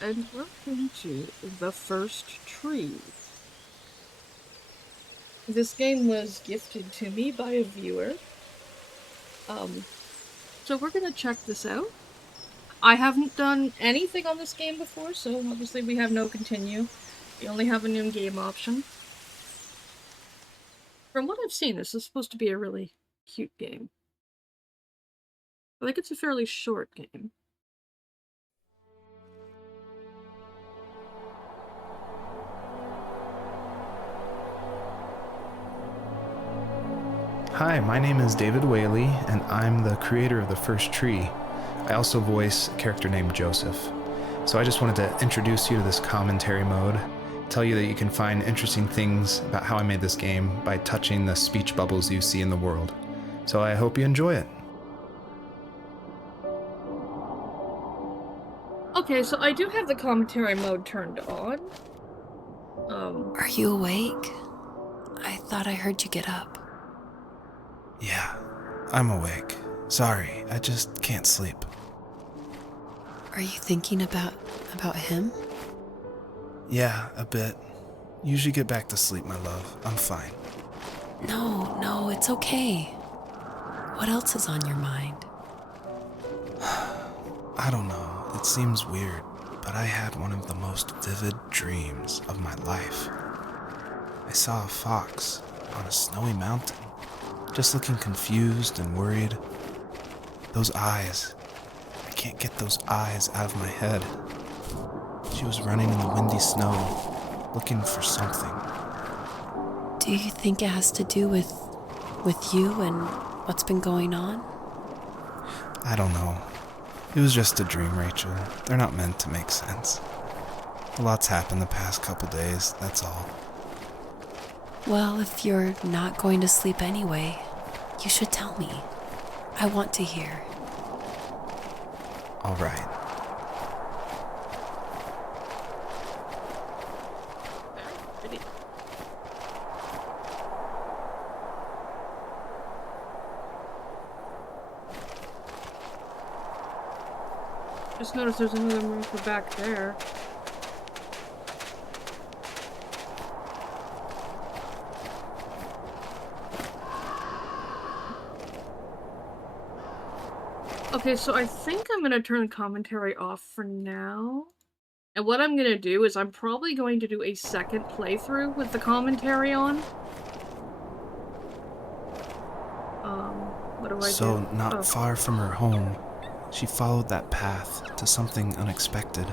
and welcome to The First Tree. This game was gifted to me by a viewer. Um, so we're gonna check this out. I haven't done anything on this game before, so obviously we have no continue. We only have a new game option. From what I've seen, this is supposed to be a really cute game. I think it's a fairly short game. Hi, my name is David Whaley, and I'm the creator of The First Tree. I also voice a character named Joseph. So I just wanted to introduce you to this commentary mode, tell you that you can find interesting things about how I made this game by touching the speech bubbles you see in the world. So I hope you enjoy it. Okay, so I do have the commentary mode turned on. Are you awake? I thought I heard you get up. Yeah, I'm awake. Sorry, I just can't sleep. Are you thinking about him? Yeah, a bit. Usually get back to sleep, my love. I'm fine. No, it's okay. What else is on your mind? I don't know. It seems weird, but I had one of the most vivid dreams of my life. I saw a fox on a snowy mountain, just looking confused and worried. Those eyes. I can't get those eyes out of my head. She was running in the windy snow, looking for something. Do you think it has to do with you and what's been going on? I don't know. It was just a dream, Rachel. They're not meant to make sense. A lot's happened the past couple days, that's all. Well, if you're not going to sleep anyway, you should tell me. I want to hear. All right. Just noticed there's another marker back there. Okay, so I think I'm gonna turn the commentary off for now. And what I'm gonna do is I'm probably going to do a second playthrough with the commentary on. What do I do? So, not far from her home, she followed that path to something unexpected.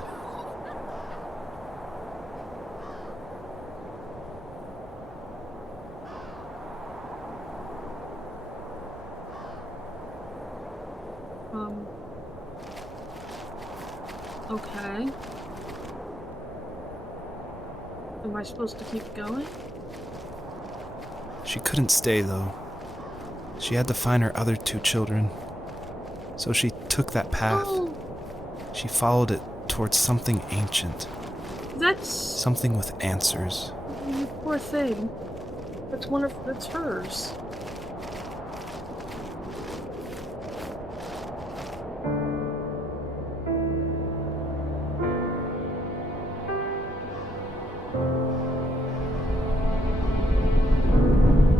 Okay. Am I supposed to keep going? She couldn't stay, though. She had to find her other two children. So she took that path. Oh, She followed it towards something ancient. that's... Something with answers. You poor thing. That's hers.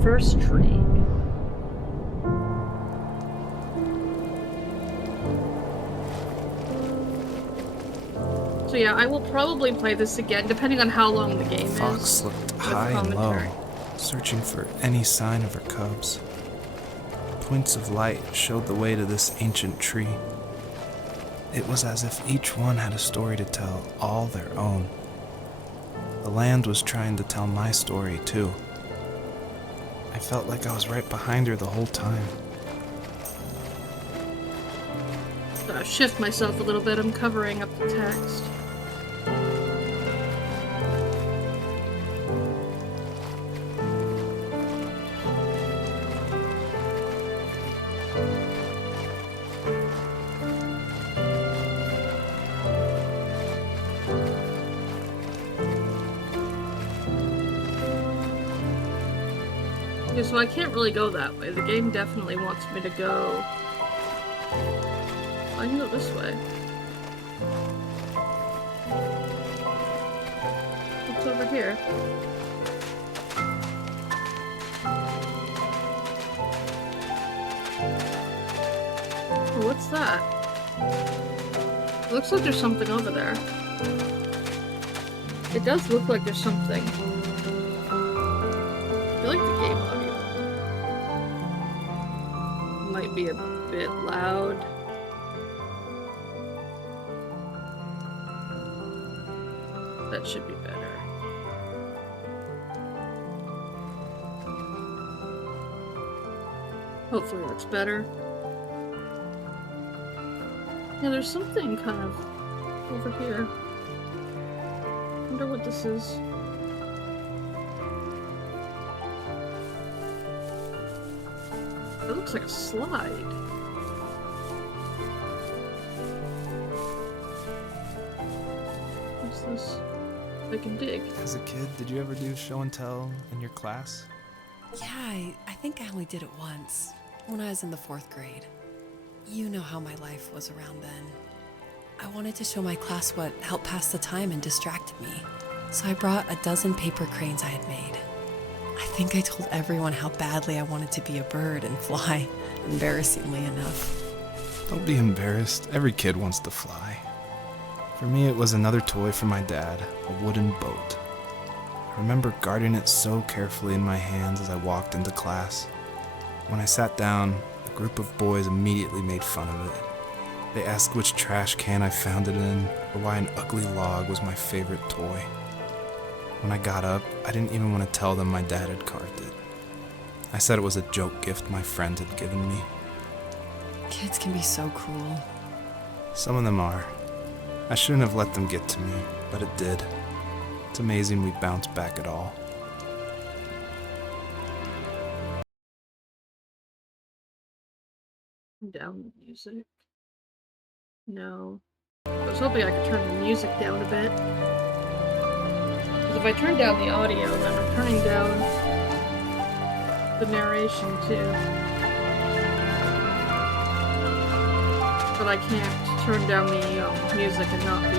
First tree. So yeah, I will probably play this again, depending on how long the game is. Fox looked high and low, searching for any sign of her cubs. Points of light showed the way to this ancient tree. It was as if each one had a story to tell, all their own. The land was trying to tell my story, too. I felt like I was right behind her the whole time. Shift myself a little bit, I'm covering up the text. Okay, so I can't really go that way. The game definitely wants me to go... I can go this way. over here? Oh, what's that? It looks like there's something over there. It does look like there's something. I feel like the game audio might be a bit loud. That should be better. Hopefully that's better. Yeah, there's something kind of over here. Wonder what this is. It looks like a slide. What's this? I can dig. As a kid, did you ever do show and tell in your class? Yeah, I think I only did it once, when I was in the 4th grade. You know how my life was around then. I wanted to show my class what helped pass the time and distracted me, so I brought a dozen paper cranes I had made. I think I told everyone how badly I wanted to be a bird and fly, embarrassingly enough. Don't be embarrassed. Every kid wants to fly. For me, it was another toy from my dad, a wooden boat. I remember guarding it so carefully in my hands as I walked into class. When I sat down, a group of boys immediately made fun of it. They asked which trash can I found it in, or why an ugly log was my favorite toy. When I got up, I didn't even want to tell them my dad had carved it. I said it was a joke gift my friend had given me. Kids can be so cruel. Some of them are. I shouldn't have let them get to me, but it did. It's amazing we bounced back at all. Down the music. No. I was hoping I could turn the music down a bit. Because if I turn down the audio, then I'm turning down the narration too. But I can't turn down the music and not the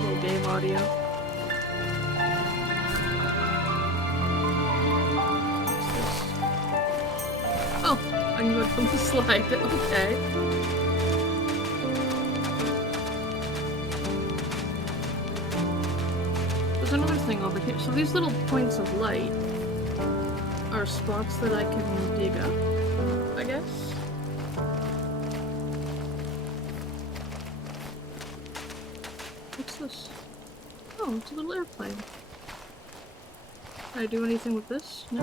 little game audio. What's this? Oh, I can go from the slide. Okay. There's another thing over here. So these little points of light are spots that I can dig up, I guess. What's this? Oh, it's a little airplane. Can I do anything with this? No.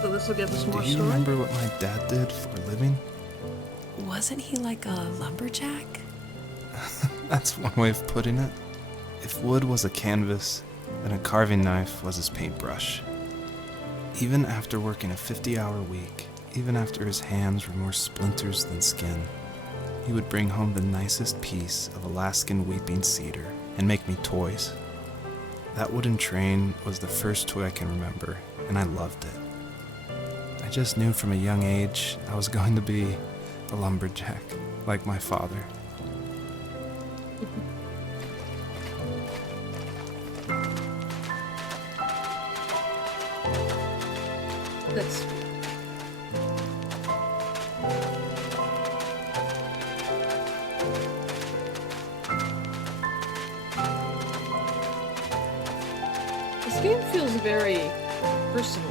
So this will give us more Do you story. remember what my dad did for a living? Wasn't he like a lumberjack? That's one way of putting it. If wood was a canvas, then a carving knife was his paintbrush. Even after working a 50-hour week, even after his hands were more splinters than skin, he would bring home the nicest piece of Alaskan weeping cedar and make me toys. That wooden train was the first toy I can remember, and I loved it. I just knew from a young age I was going to be a lumberjack, like my father. That's this game feels very personal.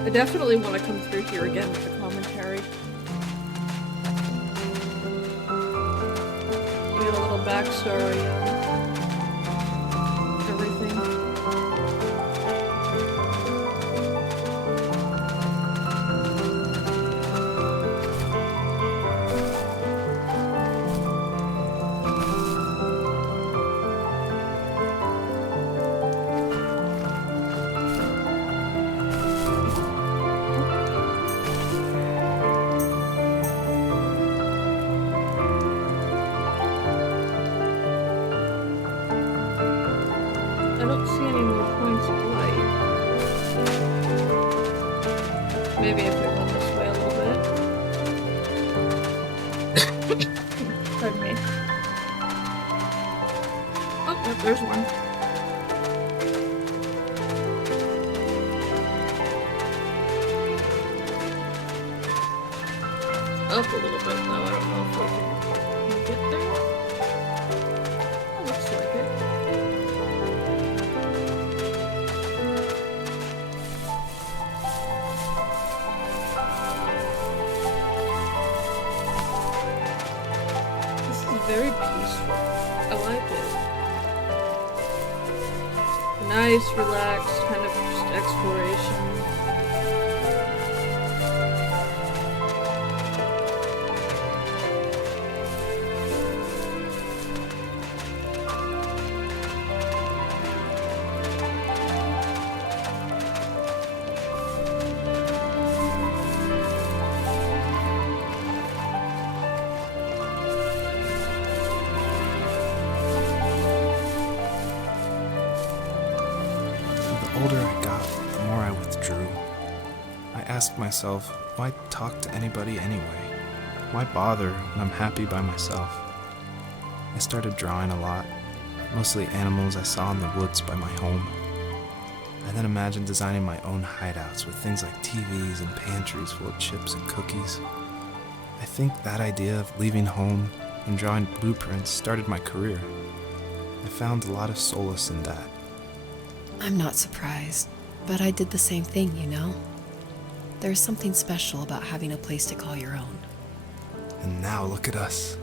I definitely want to come through here again with the commentary. You get a little backstory on everything. there's one. Up a little bit though. I don't know if we can get there. That looks like it. This is very peaceful. I like it. Nice, relaxed, kind of just exploration. The older I got, the more I withdrew. I asked myself, why talk to anybody anyway? Why bother when I'm happy by myself? I started drawing a lot, mostly animals I saw in the woods by my home. I then imagined designing my own hideouts with things like TVs and pantries full of chips and cookies. I think that idea of leaving home and drawing blueprints started my career. I found a lot of solace in that. I'm not surprised, but I did the same thing, you know? There's something special about having a place to call your own. And now look at us.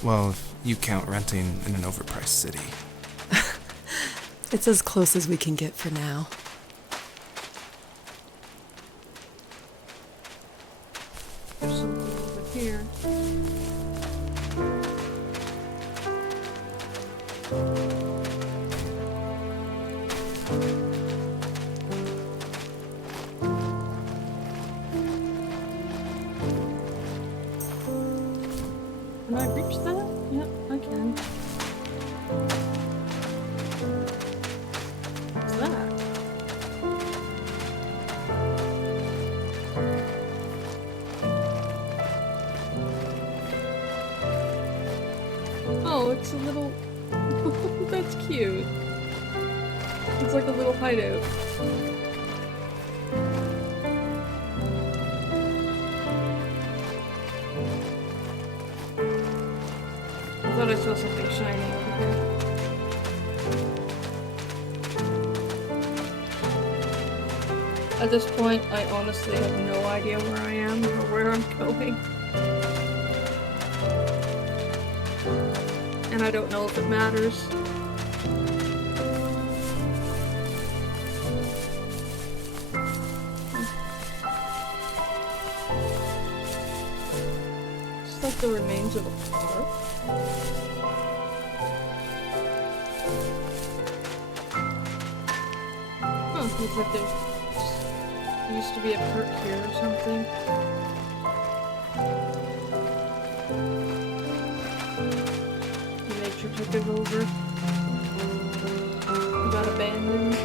Well, if you count renting in an overpriced city. It's as close as we can get for now. There's something over here. Can I reach that? Yep, I can. What's that? Oh, it's a little... That's cute. It's like a little hideout. I thought I saw something shiny over here. At this point, I honestly have no idea where I am or where I'm going. And I don't know if it matters. It's like the remains of a car. Huh, looks like there used to be a park here or something. The nature took it over. It got abandoned.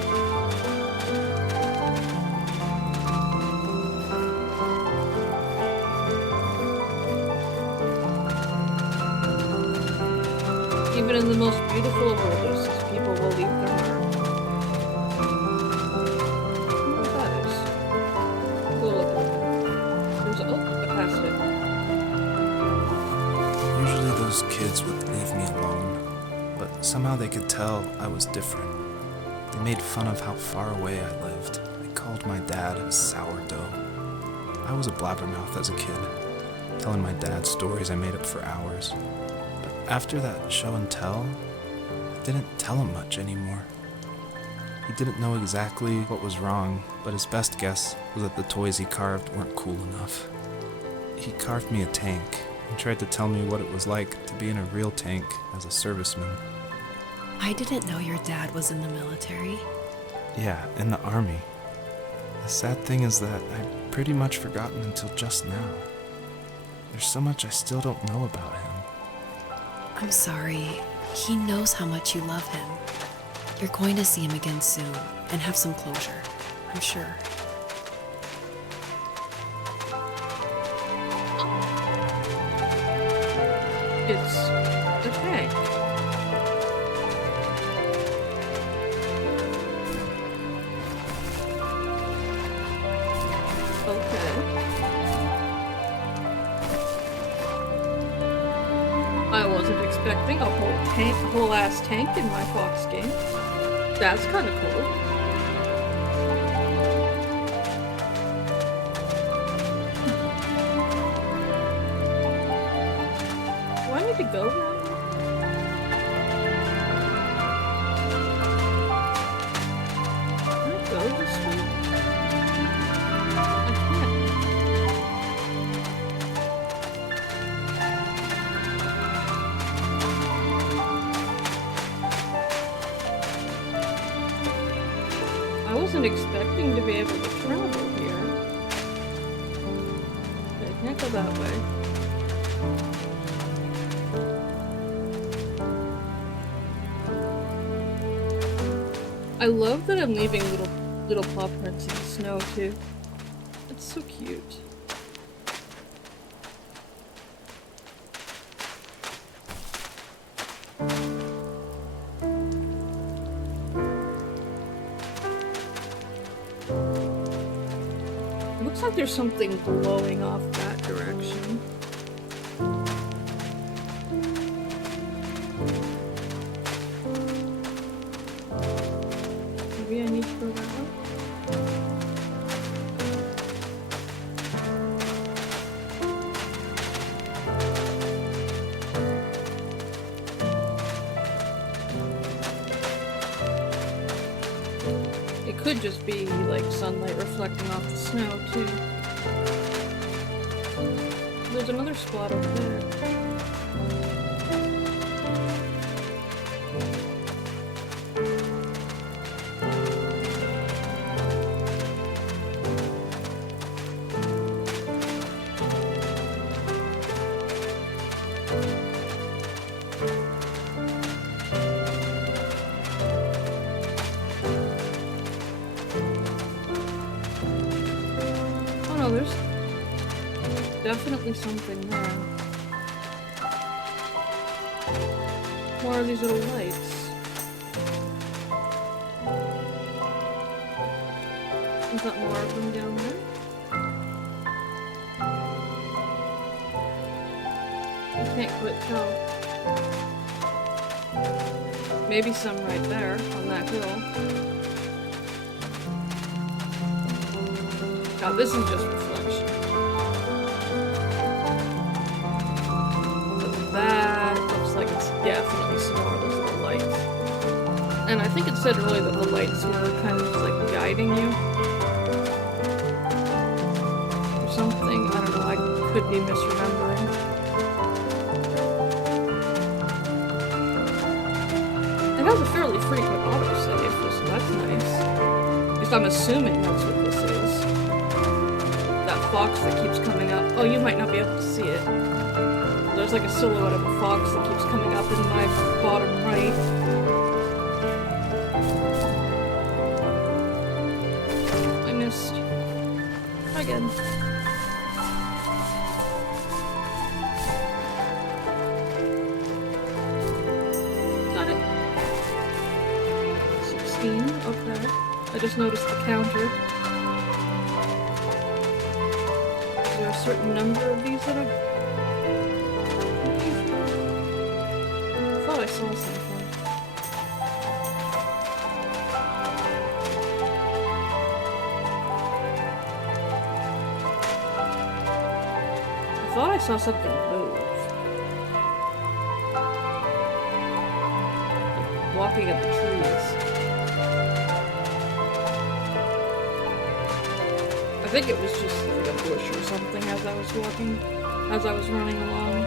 Even in the most beautiful of overdoses, people will leave their mark. I wonder what that is. Go look at it. There's I passed it. Usually those kids would leave me alone, but somehow they could tell I was different. They made fun of how far away I lived. They called my dad a sourdough. I was a blabbermouth as a kid, telling my dad stories I made up for hours. But after that show and tell, I didn't tell him much anymore. He didn't know exactly what was wrong, but his best guess was that the toys he carved weren't cool enough. He carved me a tank and tried to tell me what it was like to be in a real tank as a serviceman. I didn't know your dad was in the military. Yeah, in the army. The sad thing is that I'd pretty much forgotten until just now. There's so much I still don't know about him. I'm sorry. He knows how much you love him. You're going to see him again soon and have some closure, I'm sure. It's a tank. I wasn't expecting a whole ass tank in my Fox game. That's kind of cool. Do I need to go that way? Can I go this way? I can't. I wasn't expecting to be able to travel here. Okay, I can't go that way. I love that I'm leaving little paw prints in the snow too. It's so cute. It looks like there's something glowing off that direction. Maybe I need to go that way? It could just be like sunlight reflecting off the snow too. There's another spot over there. Oh no, there's definitely something there. More of these little lights. Is that more of them down there? I can't quite tell. Maybe some right there on that hill. Now this is just reflection. But that looks like it's definitely some more of those little lights. And I think it said earlier that the lights were kind of just like guiding you. Or something. I don't know, I could be misremembering. It has a fairly frequent autosave, so that's nice. At least I'm assuming that's what this is. That fox that keeps coming up. Oh, you might not be able to see it. There's like a silhouette of a fox that keeps coming up in my bottom right. I missed. Again. Got it. 16, okay. I just noticed the counter. Is there a certain number of these that are... I thought I saw something. I thought I saw something move. Like walking in the trees. I think it was just like a bush or something as I was walking, as I was running along.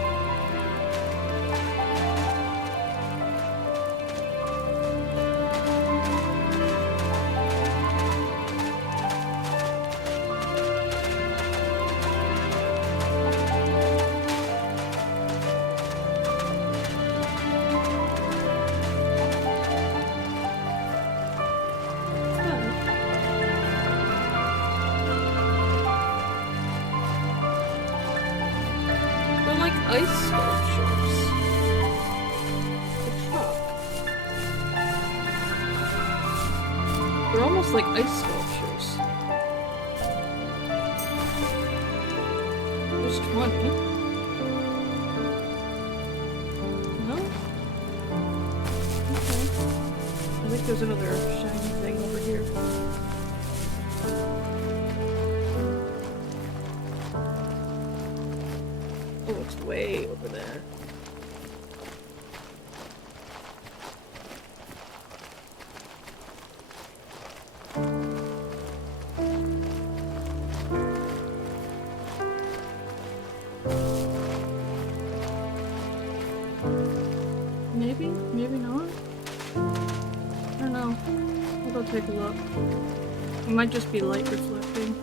They're like ice sculptures. The truck. They're almost like ice sculptures. There's 20. like there's another shiny thing over here. Oh, it's way over there. Maybe? Maybe not? I don't know. I'll go take a look. It might just be light reflecting.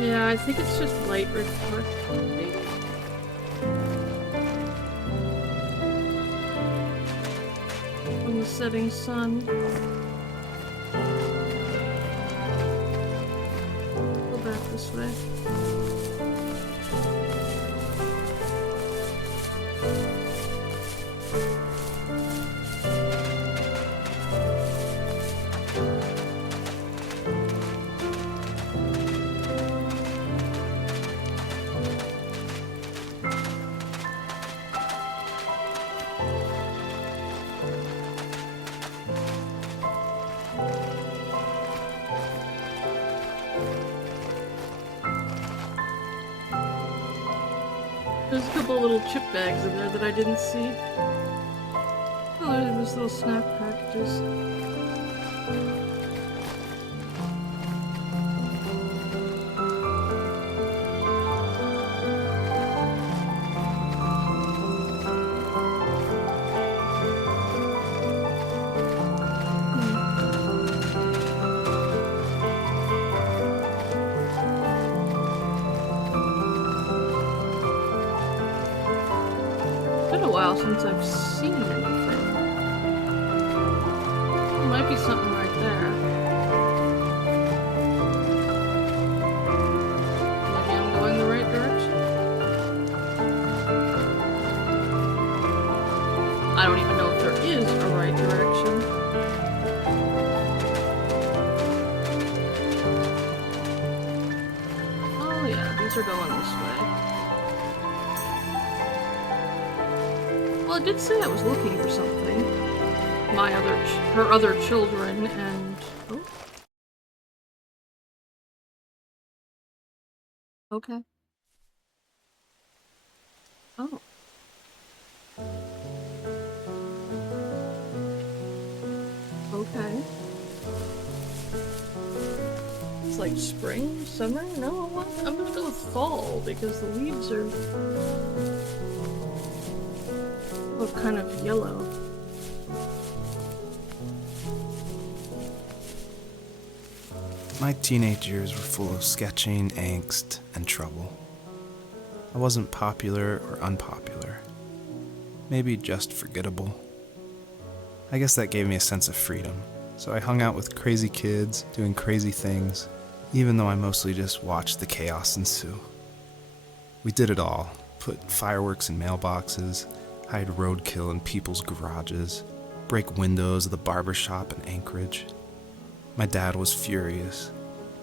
Yeah, I think it's just light reflecting. From the setting sun. Go back this way. There's a couple little chip bags in there that I didn't see. Oh, there's little snack packages. Been a while since I've seen anything. There might be something right there. Maybe I'm going the right direction. I don't even know if there is a right direction. Oh yeah, these are going this way. Well, it did say I was looking for something. Her other children, and oh, okay. Oh, okay. It's like spring, summer. No, I'm gonna go with fall because the leaves are look kind of yellow. My teenage years were full of sketching, angst, and trouble. I wasn't popular or unpopular. Maybe just forgettable. I guess that gave me a sense of freedom, so I hung out with crazy kids, doing crazy things, even though I mostly just watched the chaos ensue. We did it all. Put fireworks in mailboxes, hide roadkill in people's garages, break windows of the barber shop in Anchorage. My dad was furious,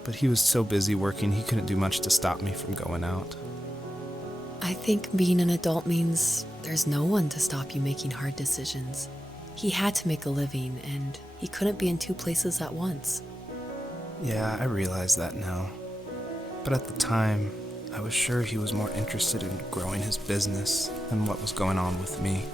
but he was so busy working he couldn't do much to stop me from going out. I think being an adult means there's no one to stop you making hard decisions. He had to make a living, and he couldn't be in two places at once. Yeah, I realize that now. But at the time, I was sure he was more interested in growing his business than what was going on with me.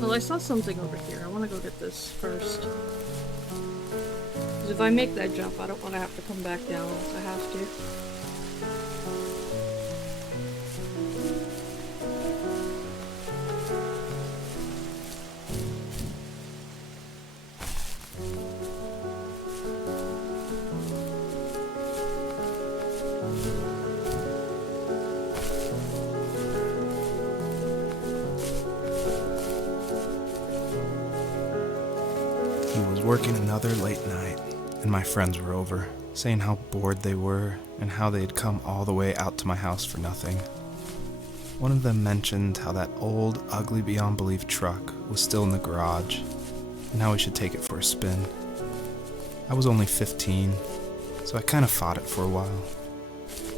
Well, I saw something over here. I want to go get this first. Because if I make that jump, I don't want to have to come back down unless I have to. Working another late night, and my friends were over, saying how bored they were and how they had come all the way out to my house for nothing. One of them mentioned how that old, ugly beyond belief truck was still in the garage, and how we should take it for a spin. I was only 15, so I kind of fought it for a while.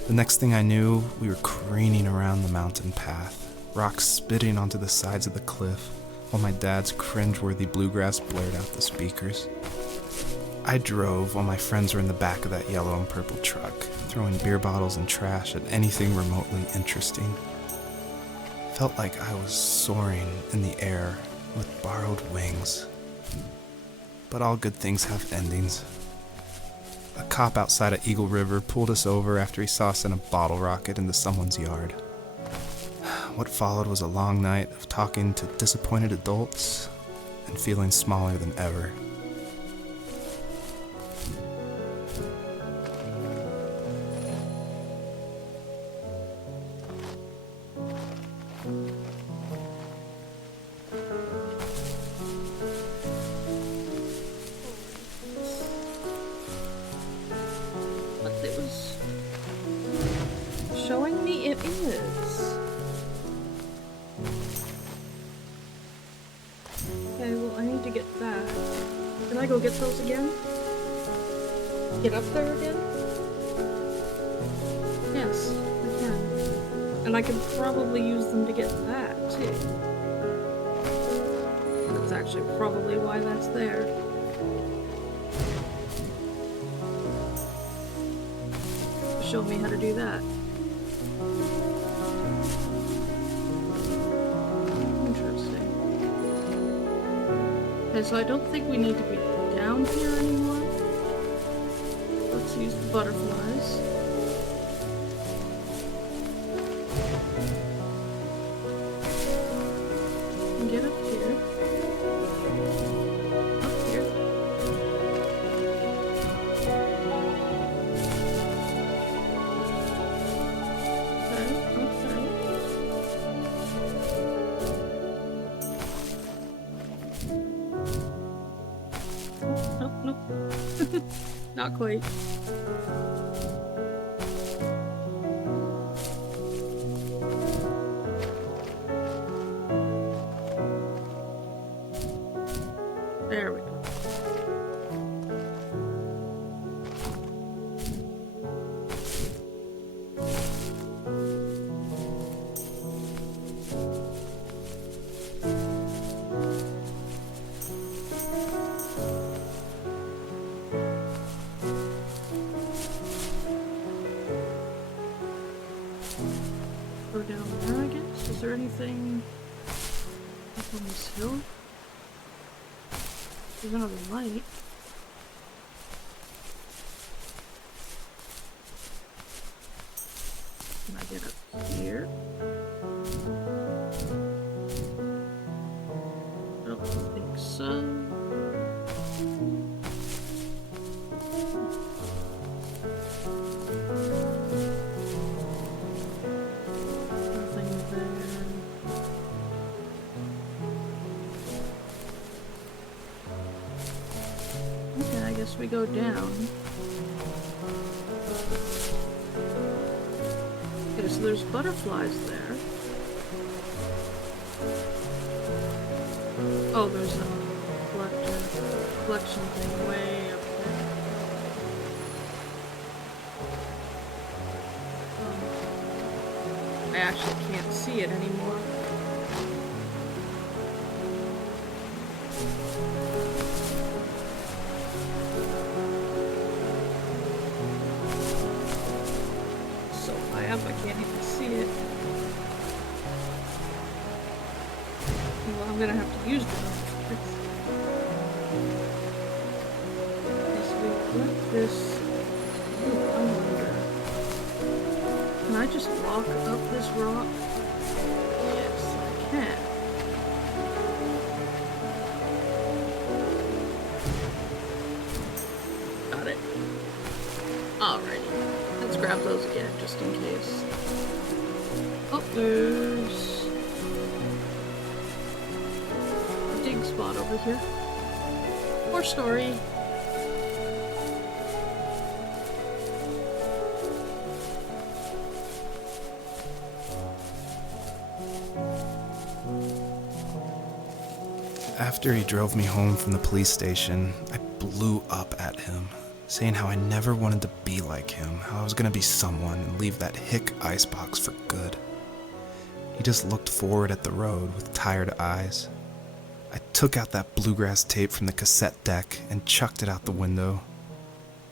The next thing I knew, we were careening around the mountain path, rocks spitting onto the sides of the cliff, while my dad's cringeworthy bluegrass blared out the speakers. I drove while my friends were in the back of that yellow and purple truck, throwing beer bottles and trash at anything remotely interesting. Felt like I was soaring in the air with borrowed wings. But all good things have endings. A cop outside of Eagle River pulled us over after he saw us in a bottle rocket into someone's yard. What followed was a long night of talking to disappointed adults and feeling smaller than ever. But it was showing me it is. Okay, well, I need to get that. Can I go get those again? Get up there again? Yes, I can. And I can probably use them to get that, too. That's actually probably why that's there. Show me how to do that. Okay, so I don't think we need to be down here anymore. Let's use the butterflies. And get up here. Up here. Okay, okay. Nope. Not quite. There we go. Go down there, I guess? Is there anything up on this hill? There's another light. Can I get up here? I don't think so. We go down. Okay, so there's butterflies there. Oh, there's a collection thing way up there. I actually can't see it anymore. I can't even see it. Well, I'm gonna have to used it. Okay, so we let this. Ooh, I wonder. Can I just walk up this rock? Yes, I can. Got it. Alrighty. Let's grab those again, just in case. Oh, there's a dig spot over here. More story. After he drove me home from the police station, I blew up at him, saying how I never wanted to be like him, how I was gonna be someone and leave that hick icebox for good. He just looked forward at the road with tired eyes. I took out that bluegrass tape from the cassette deck and chucked it out the window.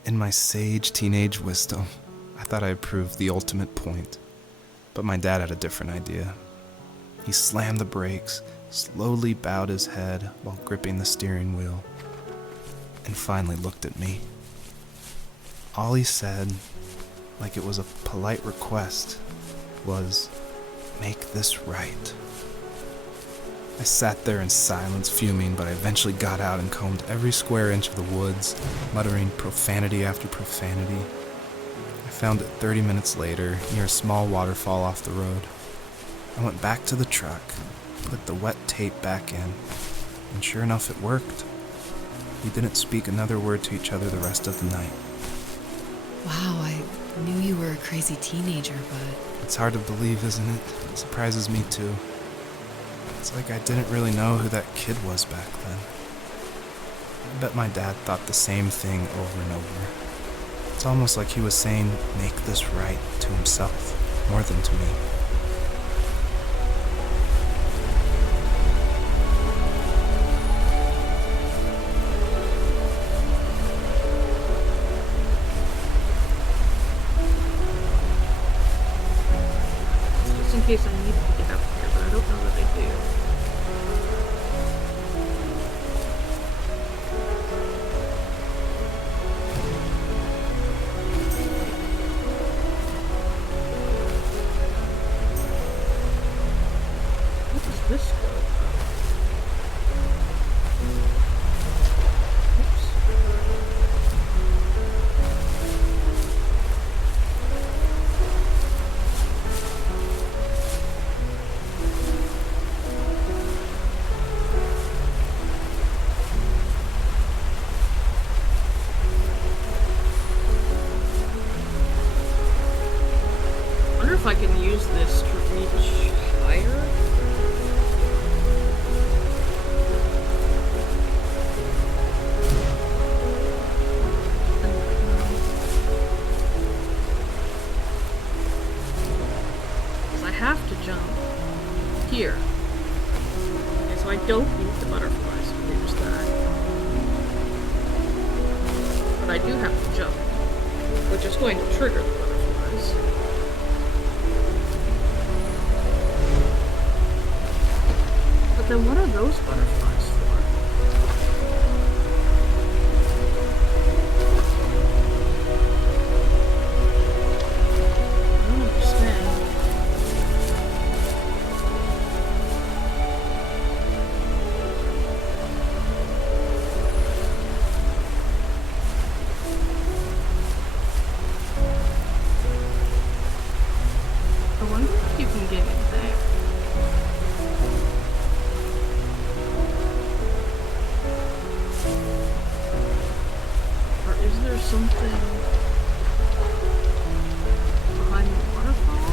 In my sage teenage wisdom, I thought I had proved the ultimate point, but my dad had a different idea. He slammed the brakes, slowly bowed his head while gripping the steering wheel, and finally looked at me. All he said, like it was a polite request, was, "Make this right." I sat there in silence, fuming, but I eventually got out and combed every square inch of the woods, muttering profanity after profanity. I found it 30 minutes later, near a small waterfall off the road. I went back to the truck, put the wet tape back in, and sure enough it worked. We didn't speak another word to each other the rest of the night. Wow, I knew you were a crazy teenager, but... It's hard to believe, isn't it? It surprises me too. It's like I didn't really know who that kid was back then. I bet my dad thought the same thing over and over. It's almost like he was saying, "Make this right," to himself, more than to me. Just in case I need to get up here, but I don't know that I do. What does this go? Oops. I wonder if I can use this to reach higher. Because I have to jump here. Okay, so I don't need the butterflies to use that. But I do have to jump, which is going to trigger the butterflies. But then what are those butterflies for? I don't understand. I wonder if you can get in there. Or is there something behind the waterfall?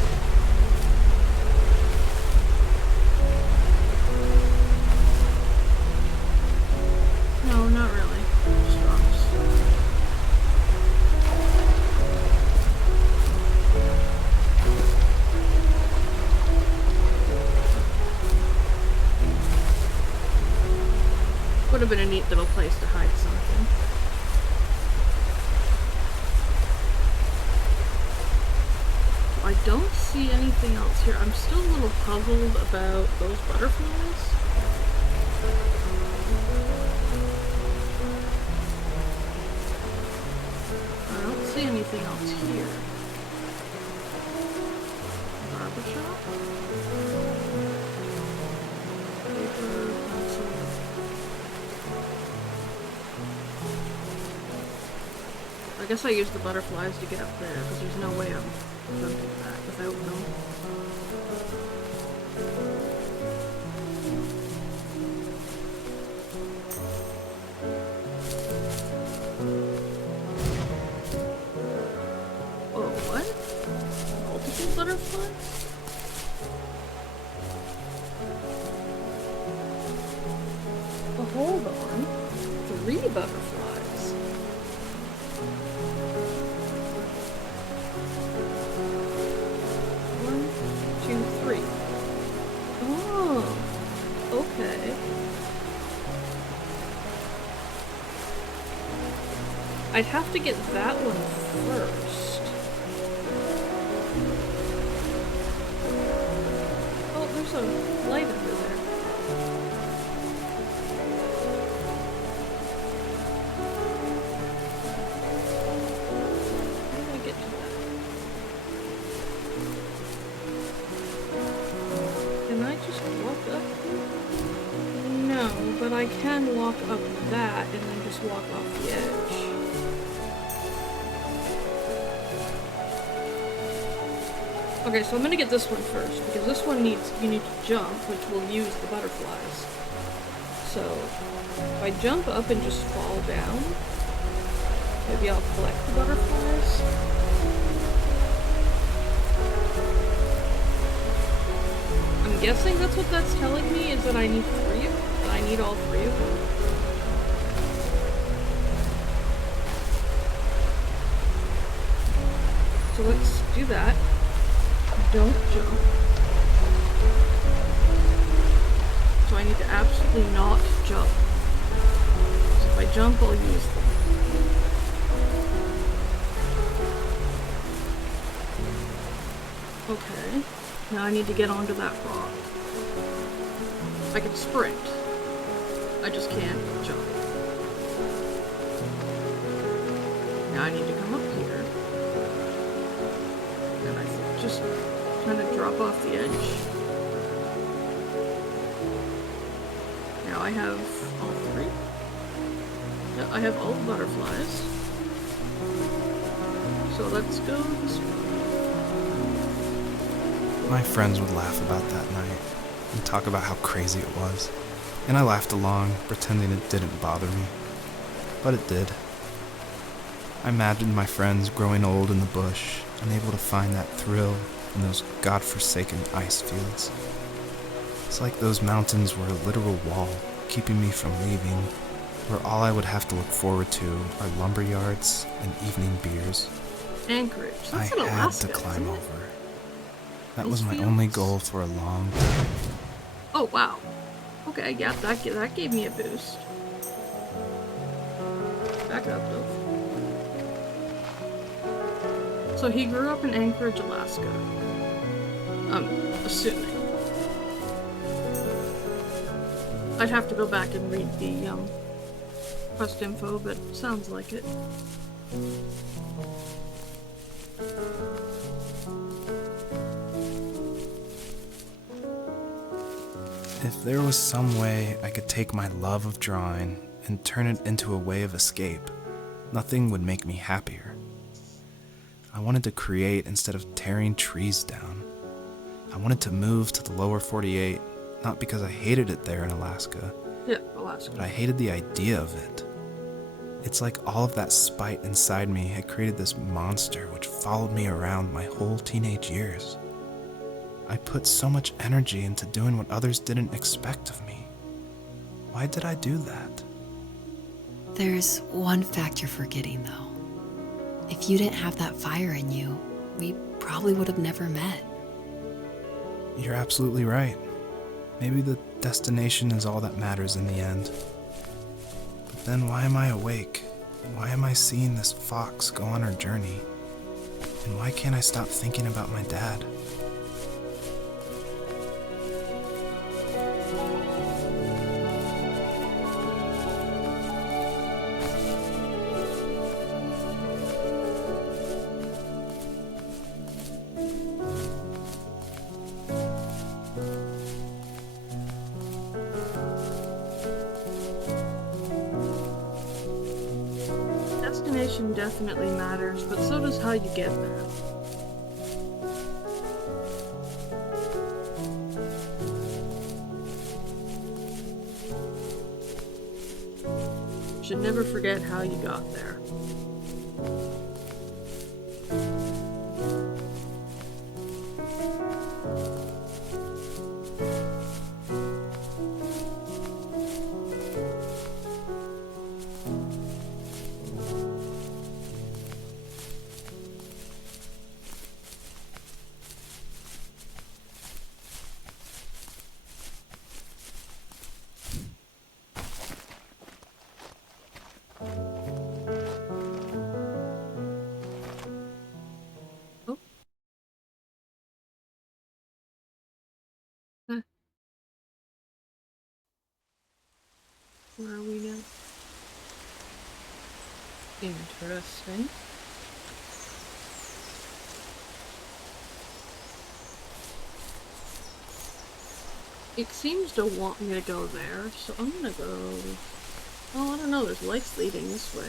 No, not really. Just rocks. Would have been a neat little place to hide something. I don't see anything else here. I'm still a little puzzled about those butterflies. I guess I used the butterflies to get up there, because there's no way I'm jumping that without them. Oh, what? Multiple butterflies? Oh, hold on. 3 butterflies. One, two, three. Oh, okay. I'd have to get that one first. Oh, there's a light under there. How do I get to that? Can I just walk up here? No, but I can walk up that and then just walk off the edge. Okay, so I'm gonna get this one first, because this one you need to jump, which will use the butterflies. So, if I jump up and just fall down, maybe I'll collect the butterflies. I'm guessing that's what that's telling me, is that I need 3 of them, that I need all 3 of them. So let's do that. Don't jump. So I need to absolutely not jump. So if I jump, I'll use them. Okay. Now I need to get onto that rock. I can sprint. I just can't jump. Now I need to come up here. And I think just kind of drop off the edge. Now I have all 3. Yeah, I have all the butterflies. So let's go this way. My friends would laugh about that night and talk about how crazy it was, and I laughed along, pretending it didn't bother me. But it did. I imagined my friends growing old in the bush, unable to find that thrill in those godforsaken ice fields. It's like those mountains were a literal wall, keeping me from leaving, where all I would have to look forward to are lumber yards and evening beers. Anchorage. That's I in had Alaska, to climb isn't it? over. That Ice was my fields? only goal for a long time. Oh, wow. Okay, yeah, that gave me a boost. Back up, though. So he grew up in Anchorage, Alaska. I'm assuming. I'd have to go back and read the, quest info, but sounds like it. If there was some way I could take my love of drawing and turn it into a way of escape, nothing would make me happier. I wanted to create instead of tearing trees down. I wanted to move to the lower 48, not because I hated it there in Alaska, Yeah, Alaska. but I hated the idea of it. It's like all of that spite inside me had created this monster which followed me around my whole teenage years. I put so much energy into doing what others didn't expect of me. Why did I do that? There's one fact you're forgetting, though. If you didn't have that fire in you, we probably would have never met. You're absolutely right. Maybe the destination is all that matters in the end. But then why am I awake? Why am I seeing this fox go on her journey? And why can't I stop thinking about my dad? Destination location definitely matters, but so does how you get there. Should never forget how you got there. Oh. Huh. Where are we now? Interesting. It seems to want me to go there, so I'm gonna go... Oh, I don't know, there's lights leading this way.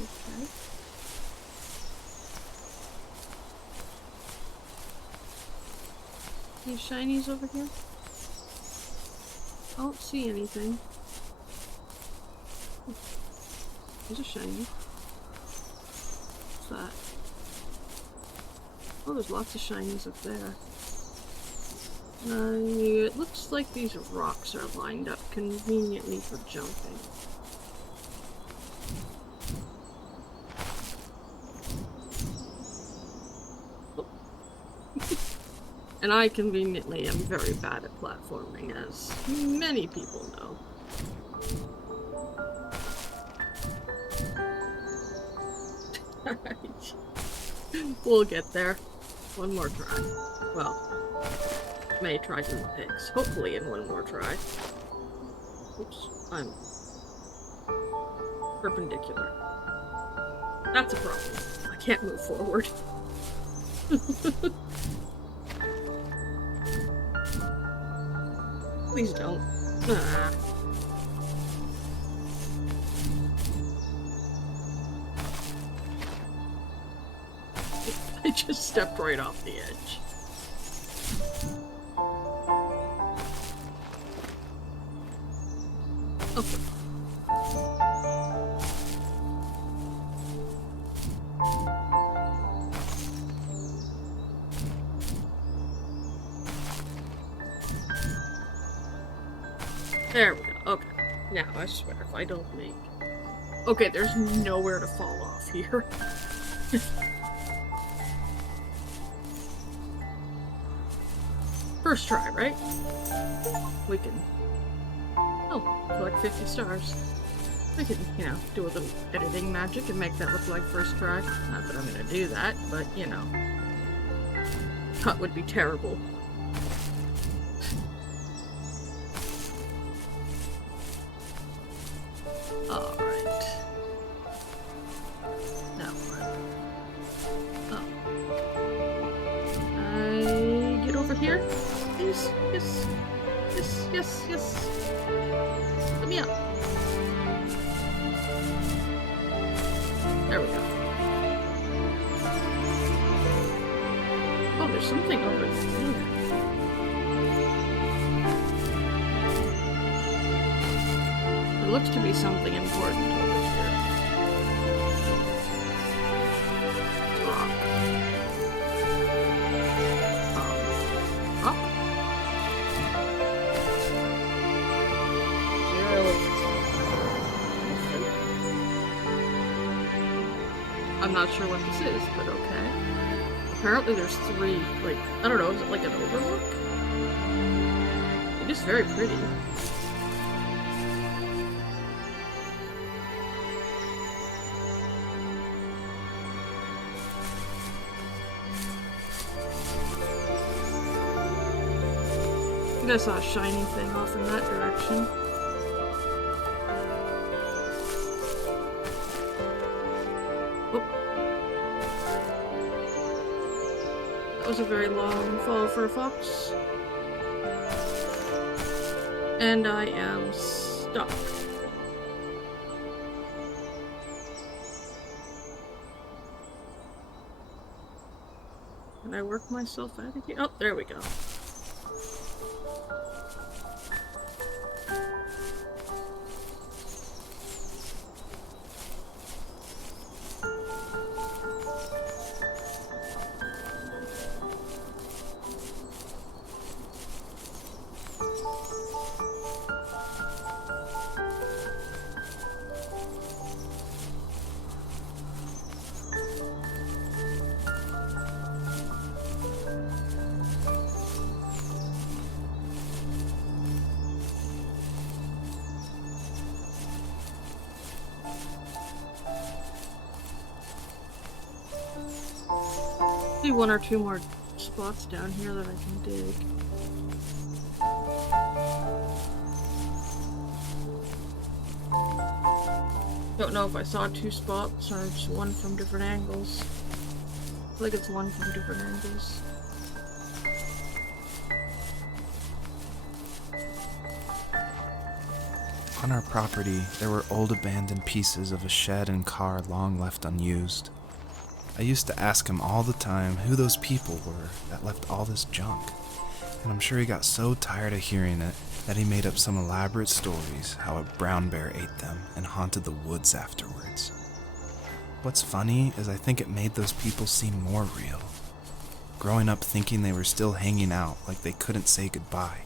Okay. Any shinies over here? I don't see anything. There's a shiny. What's that? Oh, there's lots of shinies up there. It looks like these rocks are lined up conveniently for jumping. And I conveniently am very bad at platforming, as many people know. Alright. We'll get there. One more try. Well, may try some pigs. Hopefully in one more try. Oops, I'm perpendicular. That's a problem. I can't move forward. Please don't. Ah. I just stepped right off the edge. Okay. There we go. Okay. Now, I swear, if I don't make... Okay, there's nowhere to fall off here. First try, right? We can... Oh, collect 50 stars. We can, you know, do a little editing magic and make that look like first try. Not that I'm gonna do that, but, you know. That would be terrible. Alright. That one. Oh. I get over here? Please? Yes. Yes, yes, yes. Let me up. There we go. Oh, there's something over there. There looks to be something important over here. It's rock. Rock? I'm not sure what this is, but okay. Apparently there's three, like, I don't know, is it like an overlook? It is very pretty. I think I saw a shiny thing off in that direction. Oh. was a very long fall for a fox. And I am stuck. Can I work myself out of here? Oh, there we go. See one or two more spots down here that I can dig. Don't know if I saw two spots or just one from different angles. I feel like it's one from different angles. On our property, there were old abandoned pieces of a shed and car long left unused. I used to ask him all the time who those people were that left all this junk, and I'm sure he got so tired of hearing it that he made up some elaborate stories how a brown bear ate them and haunted the woods afterwards. What's funny is I think it made those people seem more real. Growing up thinking they were still hanging out like they couldn't say goodbye.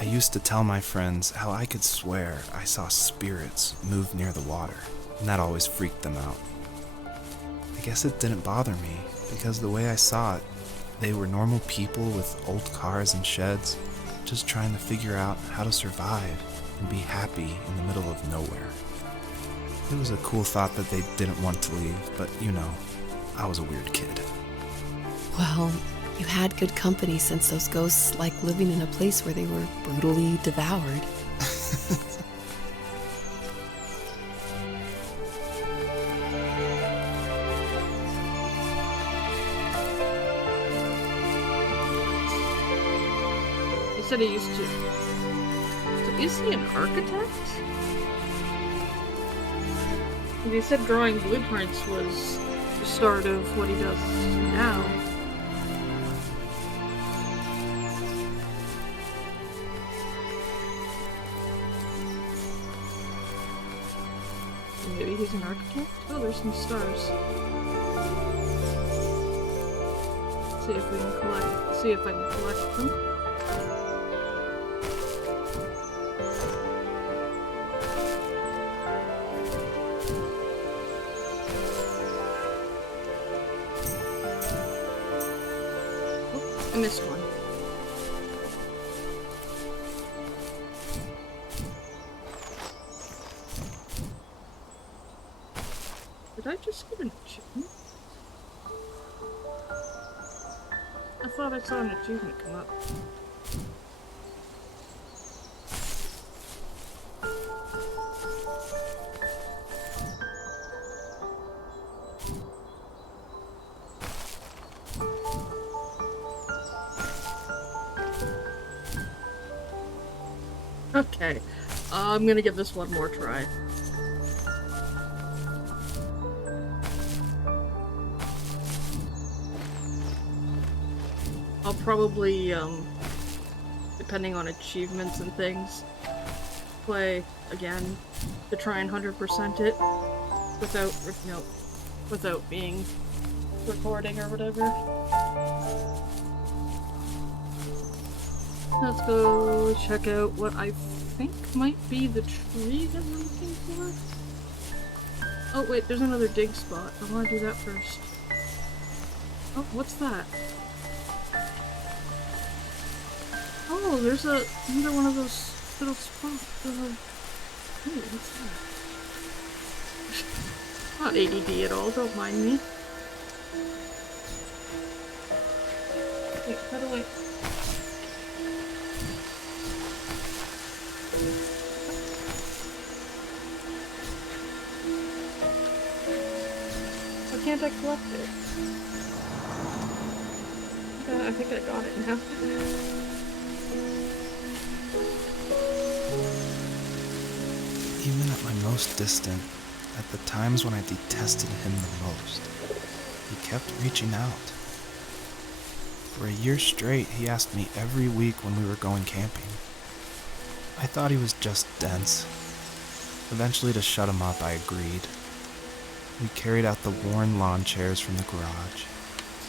I used to tell my friends how I could swear I saw spirits move near the water, and that always freaked them out. I guess it didn't bother me, because the way I saw it, they were normal people with old cars and sheds, just trying to figure out how to survive and be happy in the middle of nowhere. It was a cool thought that they didn't want to leave, but you know, I was a weird kid. Well, you had good company since those ghosts like living in a place where they were brutally devoured. He said he used to. So is he an architect? He said drawing blueprints was the start of what he does now. Maybe he's an architect? Oh, there's some stars. See if we can collect. See if I can collect them. Oh, I missed one. Did I just get an achievement? I thought I saw an achievement come up. Okay, I'm gonna give this one more try. I'll probably, depending on achievements and things, play again to try and 100% it without, you know, without being recording or whatever. Let's go check out what I think might be the tree that we're looking for. Oh wait, there's another dig spot. I want to do that first. Oh, what's that? Oh, there's another one of those little spots. Ooh, what's that? Not ADD at all, don't mind me. Wait, how do I... Why can't I collect it? I think I got it now. Even at my most distant, at the times when I detested him the most, he kept reaching out. For a year straight, he asked me every week when we were going camping. I thought he was just dense. Eventually, to shut him up, I agreed. We carried out the worn lawn chairs from the garage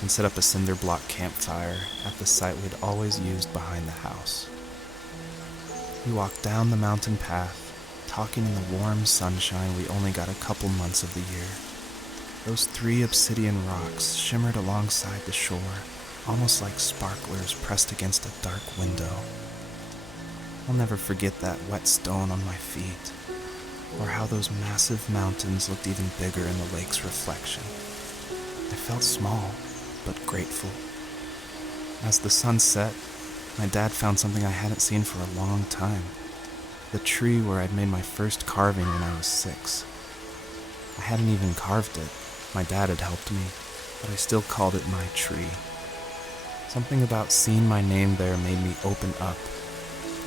and set up a cinder block campfire at the site we'd always used behind the house. We walked down the mountain path, talking in the warm sunshine we only got a couple months of the year. Those 3 obsidian rocks shimmered alongside the shore, almost like sparklers pressed against a dark window. I'll never forget that wet stone on my feet, or how those massive mountains looked even bigger in the lake's reflection. I felt small, but grateful. As the sun set, my dad found something I hadn't seen for a long time. The tree where I'd made my first carving when I was 6. I hadn't even carved it. My dad had helped me, but I still called it my tree. Something about seeing my name there made me open up,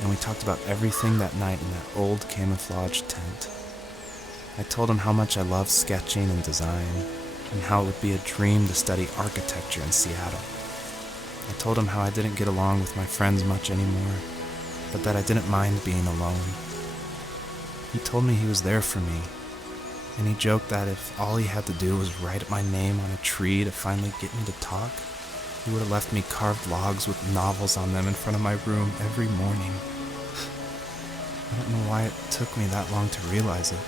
and we talked about everything that night in that old camouflage tent. I told him how much I loved sketching and design, and how it would be a dream to study architecture in Seattle. I told him how I didn't get along with my friends much anymore, but that I didn't mind being alone. He told me he was there for me, and he joked that if all he had to do was write my name on a tree to finally get me to talk, he would have left me carved logs with novels on them in front of my room every morning. I don't know why it took me that long to realize it,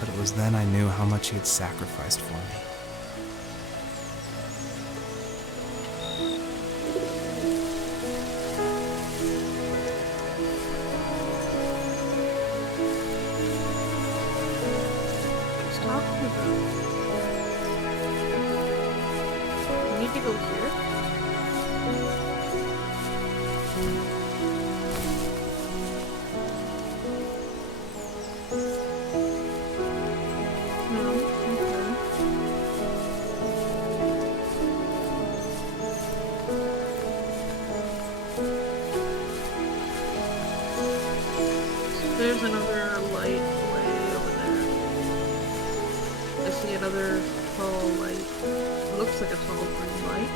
but it was then I knew how much he had sacrificed for me. What's talking about? We need to go here. No, okay. So there's another light way over there. I see another tall light. It looks like a tall green light.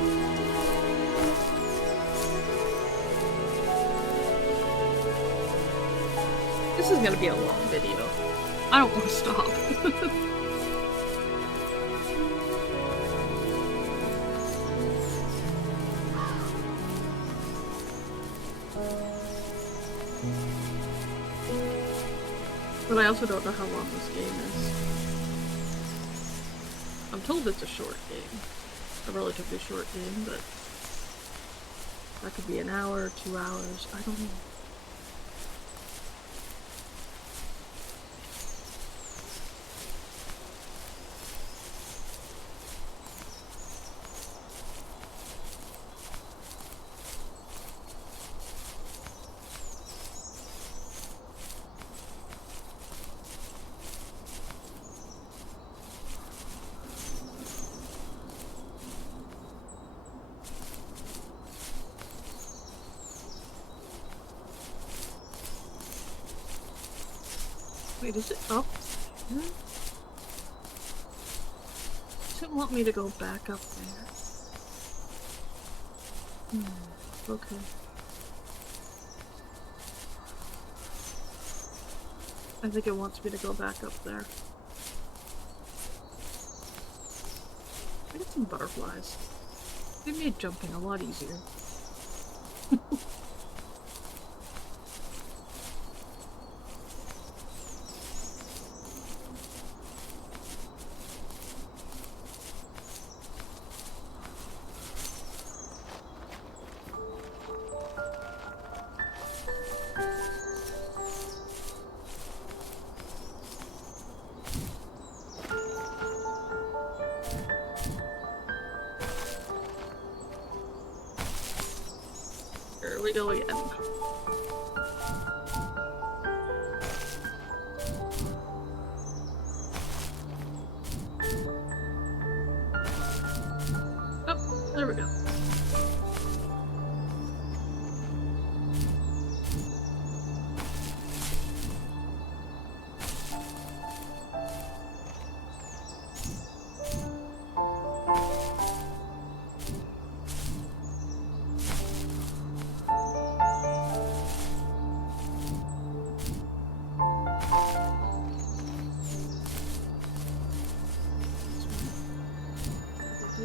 This is gonna be a long video. I don't want to stop. But I also don't know how long this game is. I'm told it's a short game. A relatively short game, but that could be an hour, 2 hours, I don't know. Wait, is it up there? Does it want me to go back up there? Okay. I think it wants me to go back up there. I got some butterflies. They made jumping a lot easier. Here we go again. Oh, there we go.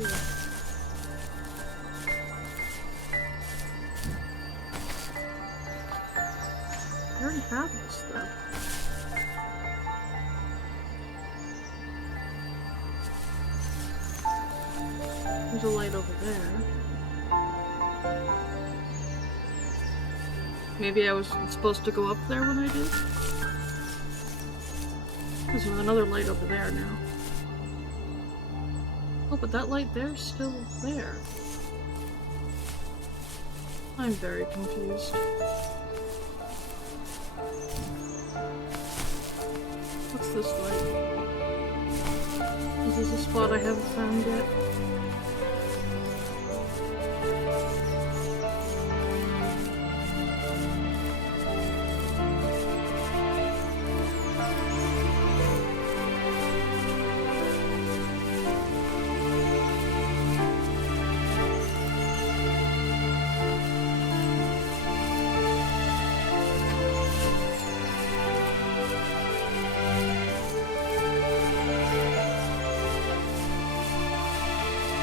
here? I already have this stuff. There's a light over there. Maybe I was supposed to go up there when I did? There's another light over there now. Oh, but that light there's still there. I'm very confused. What's this light? Is this a spot I haven't found yet?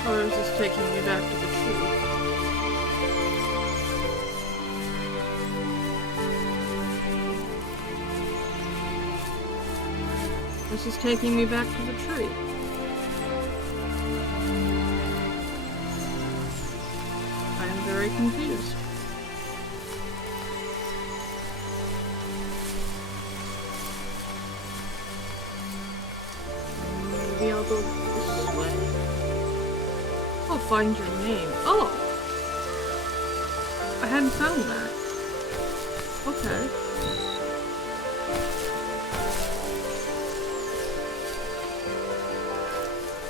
Or is this taking me back to the tree? This is taking me back to the tree. I am very confused. Maybe I'll go this way? Oh, find your name. Oh! I hadn't found that. Okay.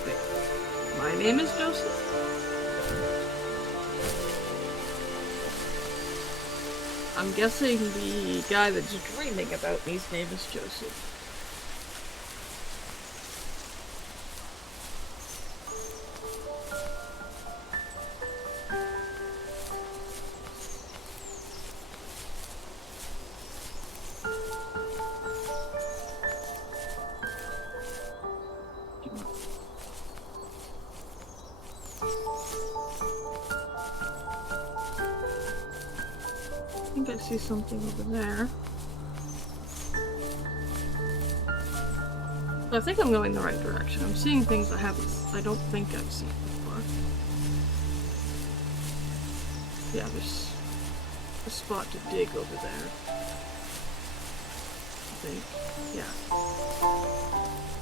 Wait. My name is Joseph? I'm guessing the guy that's dreaming about me's name is Joseph. I think I see something over there. I think I'm going the right direction. I'm seeing things I don't think I've seen before. Yeah, there's a spot to dig over there. I think. Yeah.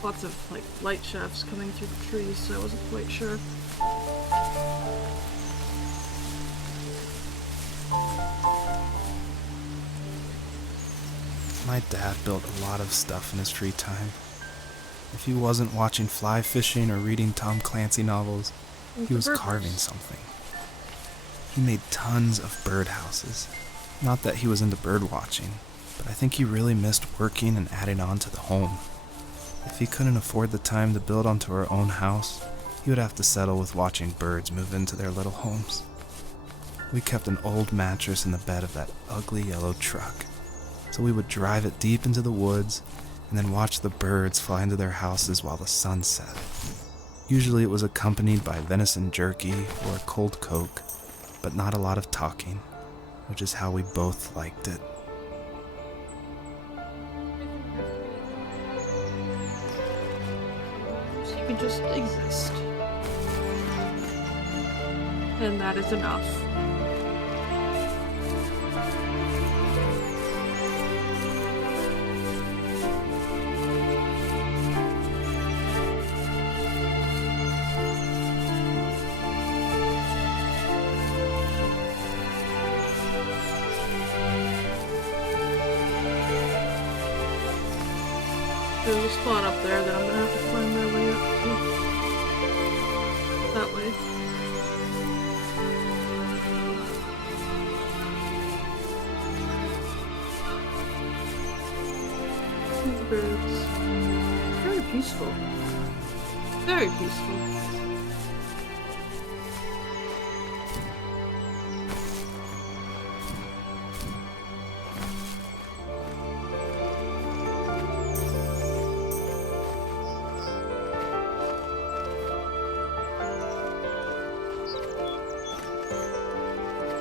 Lots of like light shafts coming through the trees, so I wasn't quite sure. My dad built a lot of stuff in his free time. If he wasn't watching fly fishing or reading Tom Clancy novels, he was carving something. He made tons of birdhouses. Not that he was into bird watching, but I think he really missed working and adding on to the home. If he couldn't afford the time to build onto our own house, he would have to settle with watching birds move into their little homes. We kept an old mattress in the bed of that ugly yellow truck, so we would drive it deep into the woods and then watch the birds fly into their houses while the sun set. Usually it was accompanied by venison jerky or cold Coke, but not a lot of talking, which is how we both liked it. So you can just exist. And that is enough. There's a spot up there that I'm gonna have to find my way up to. That way. These birds. Very peaceful. Very peaceful.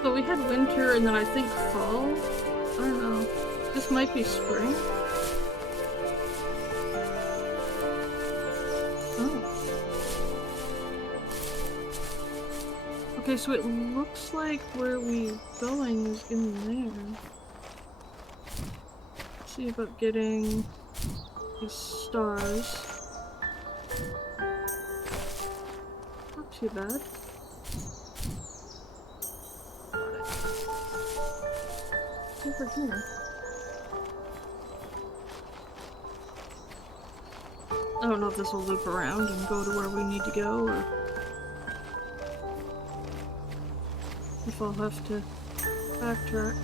So we had winter and then I think fall. I don't know. This might be spring. Oh. Okay, so it looks like where we're going is in there. Let's see about getting these stars. Not too bad. Over here. I don't know if this will loop around and go to where we need to go, or if I'll have to backtrack.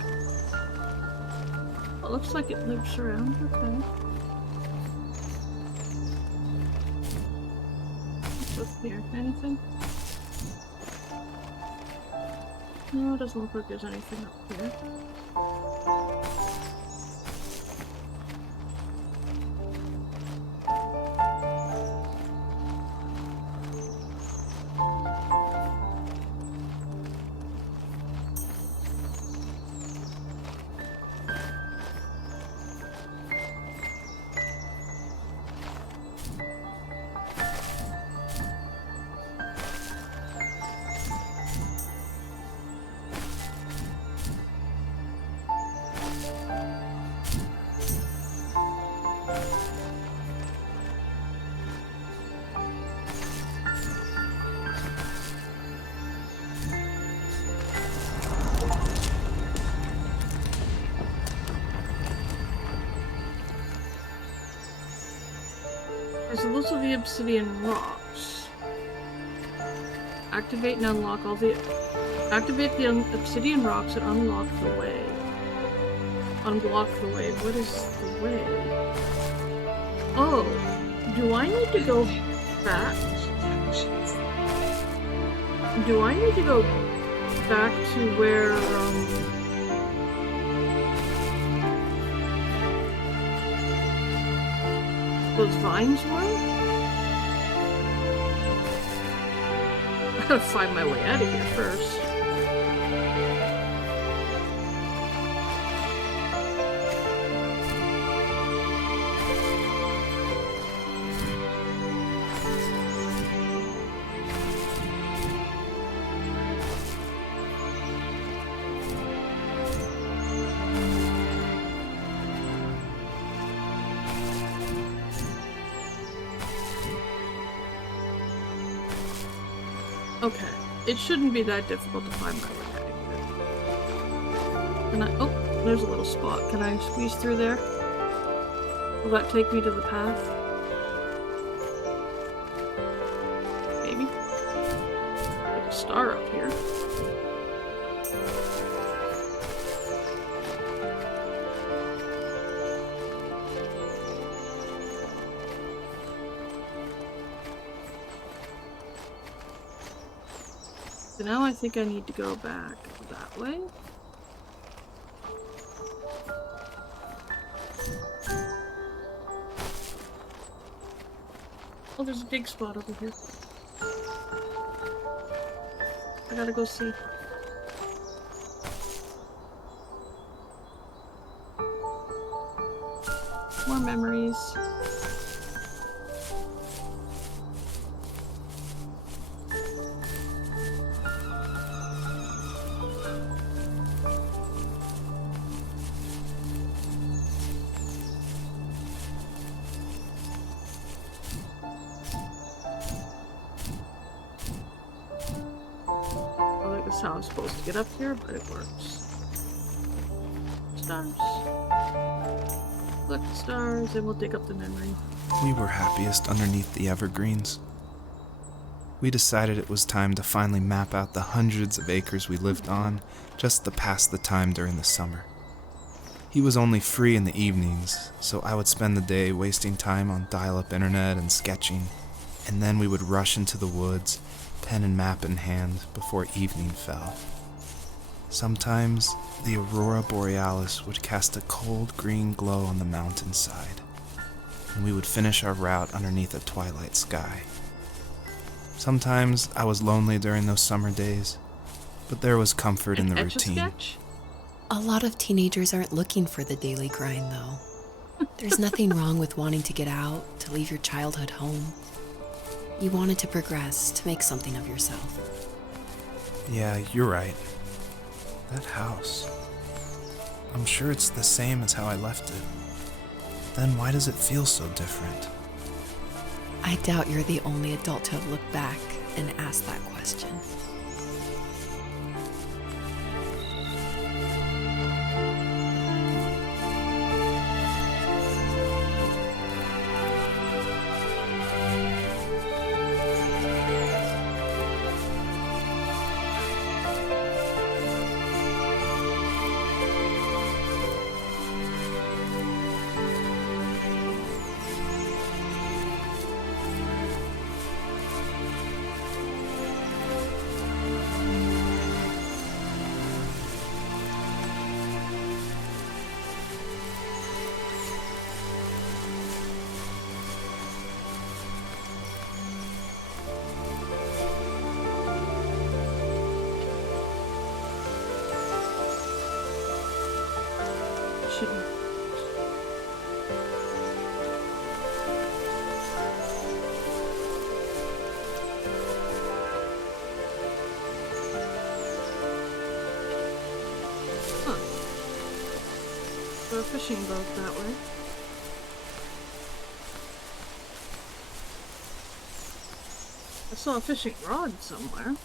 It looks like it loops around, okay. What's up here? Anything? No, it doesn't look like there's anything up here. So those are the obsidian rocks. Activate and unlock all the... Activate the obsidian rocks and unlock the way. Unblock the way. What is the way? Oh, do I need to go back? Do I need to go back to where, those vines were? I gotta find my way out of here first. Okay, it shouldn't be that difficult to find my way out of here. Can I— oh, there's a little spot. Can I squeeze through there? Will that take me to the path? Maybe. There's a star up here. So now I think I need to go back that way. Oh, there's a dig spot over here. I gotta go see. More memories. That's how I'm supposed to get up here, but it works. Stars. Look, stars, and we'll dig up the memory. We were happiest underneath the evergreens. We decided it was time to finally map out the hundreds of acres we lived on just to pass the time during the summer. He was only free in the evenings, so I would spend the day wasting time on dial-up internet and sketching, and then we would rush into the woods, pen and map in hand, before evening fell. Sometimes, the aurora borealis would cast a cold green glow on the mountainside, and we would finish our route underneath a twilight sky. Sometimes I was lonely during those summer days, but there was comfort in the routine. Etch-a-sketch? A lot of teenagers aren't looking for the daily grind, though. There's nothing wrong with wanting to get out, to leave your childhood home. You wanted to progress, to make something of yourself. Yeah, you're right. That house. I'm sure it's the same as how I left it. Then why does it feel so different? I doubt you're the only adult to have looked back and asked that question. Shouldn't. Huh. Throw a fishing boat that way. I saw a fishing rod somewhere.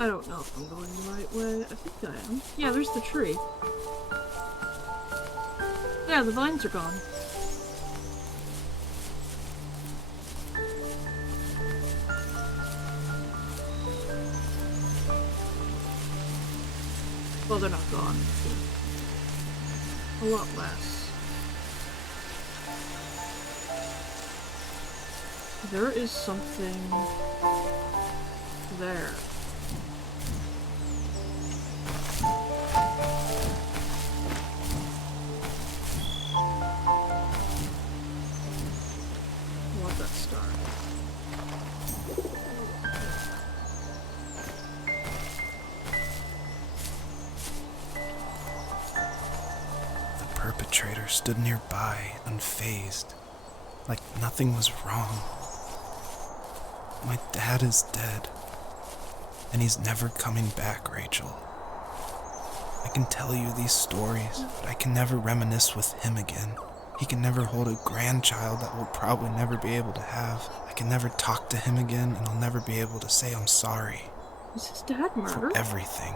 I don't know if I'm going the right way. I think I am. Yeah, there's the tree. Yeah, the vines are gone. Well, they're not gone. A lot less. There is something there. I want that star. The perpetrator stood nearby, unfazed, like nothing was wrong. My dad is dead, and he's never coming back, Rachel. I can tell you these stories, but I can never reminisce with him again. He can never hold a grandchild that we'll probably never be able to have. I can never talk to him again, and I'll never be able to say I'm sorry Was his dad murdered? for everything.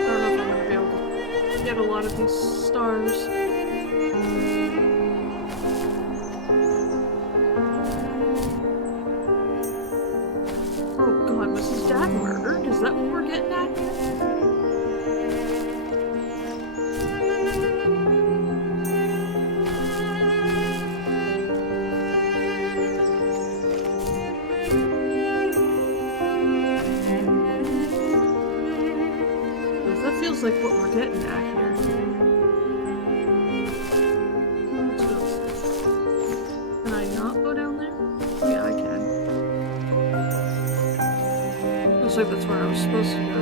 I don't know if I'm gonna be able to get a lot of these stars. Oh god, was his dad murdered? Is that what we're getting at here? Because that feels like what we're getting at here. Let's go. Can I not go down there? Yeah, I can. Looks like that's where I was supposed to go.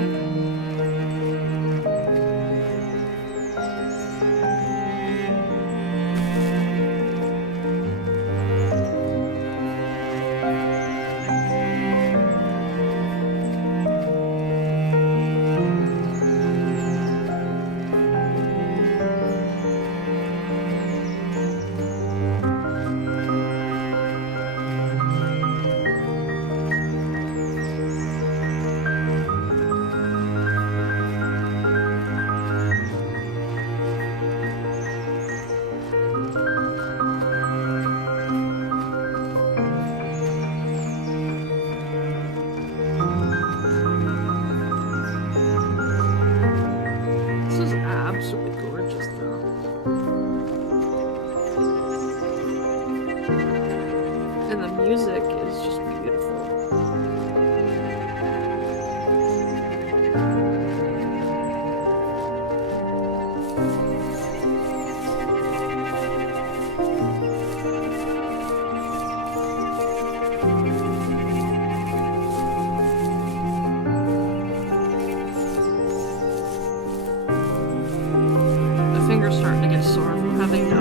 finger's starting to get sore from having to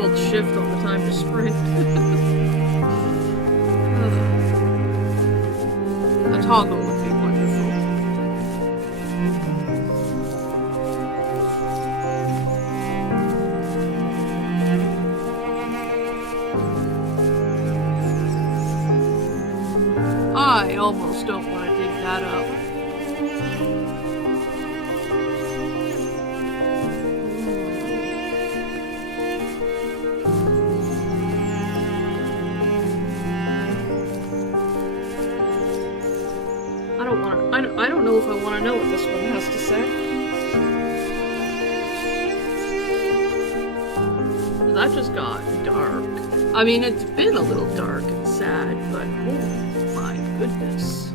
hold shift all the time to sprint. A toggle would be wonderful. I almost don't want to dig that up. I don't know if I want to know what this one has to say. That just got dark. I mean, it's been a little dark and sad, but oh my goodness.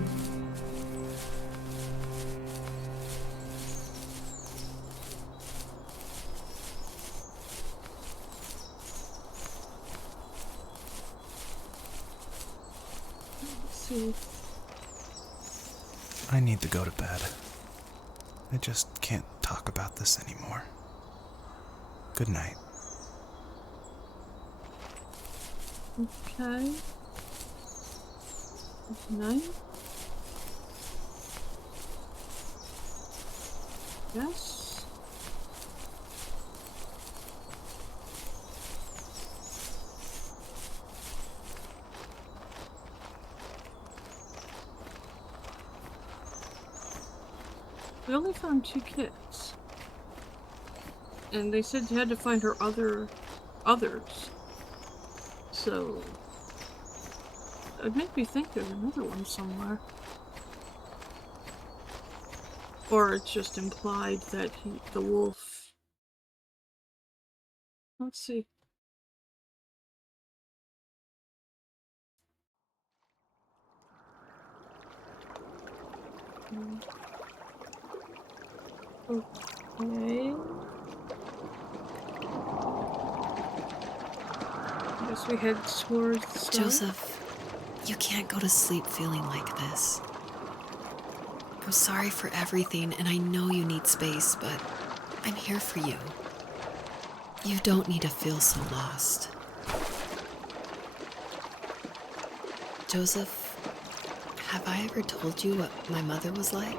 Let's see. I need to go to bed. I just can't talk about this anymore. Good night. Okay. Good night. Yes. We only found 2 kids. And they said you had to find her others. So it made me think there's another one somewhere. Or it's just implied that the wolf... Let's see. Okay. I guess we head towards the sky. Joseph, you can't go to sleep feeling like this. I'm sorry for everything, and I know you need space, but I'm here for you. You don't need to feel so lost. Joseph, have I ever told you what my mother was like?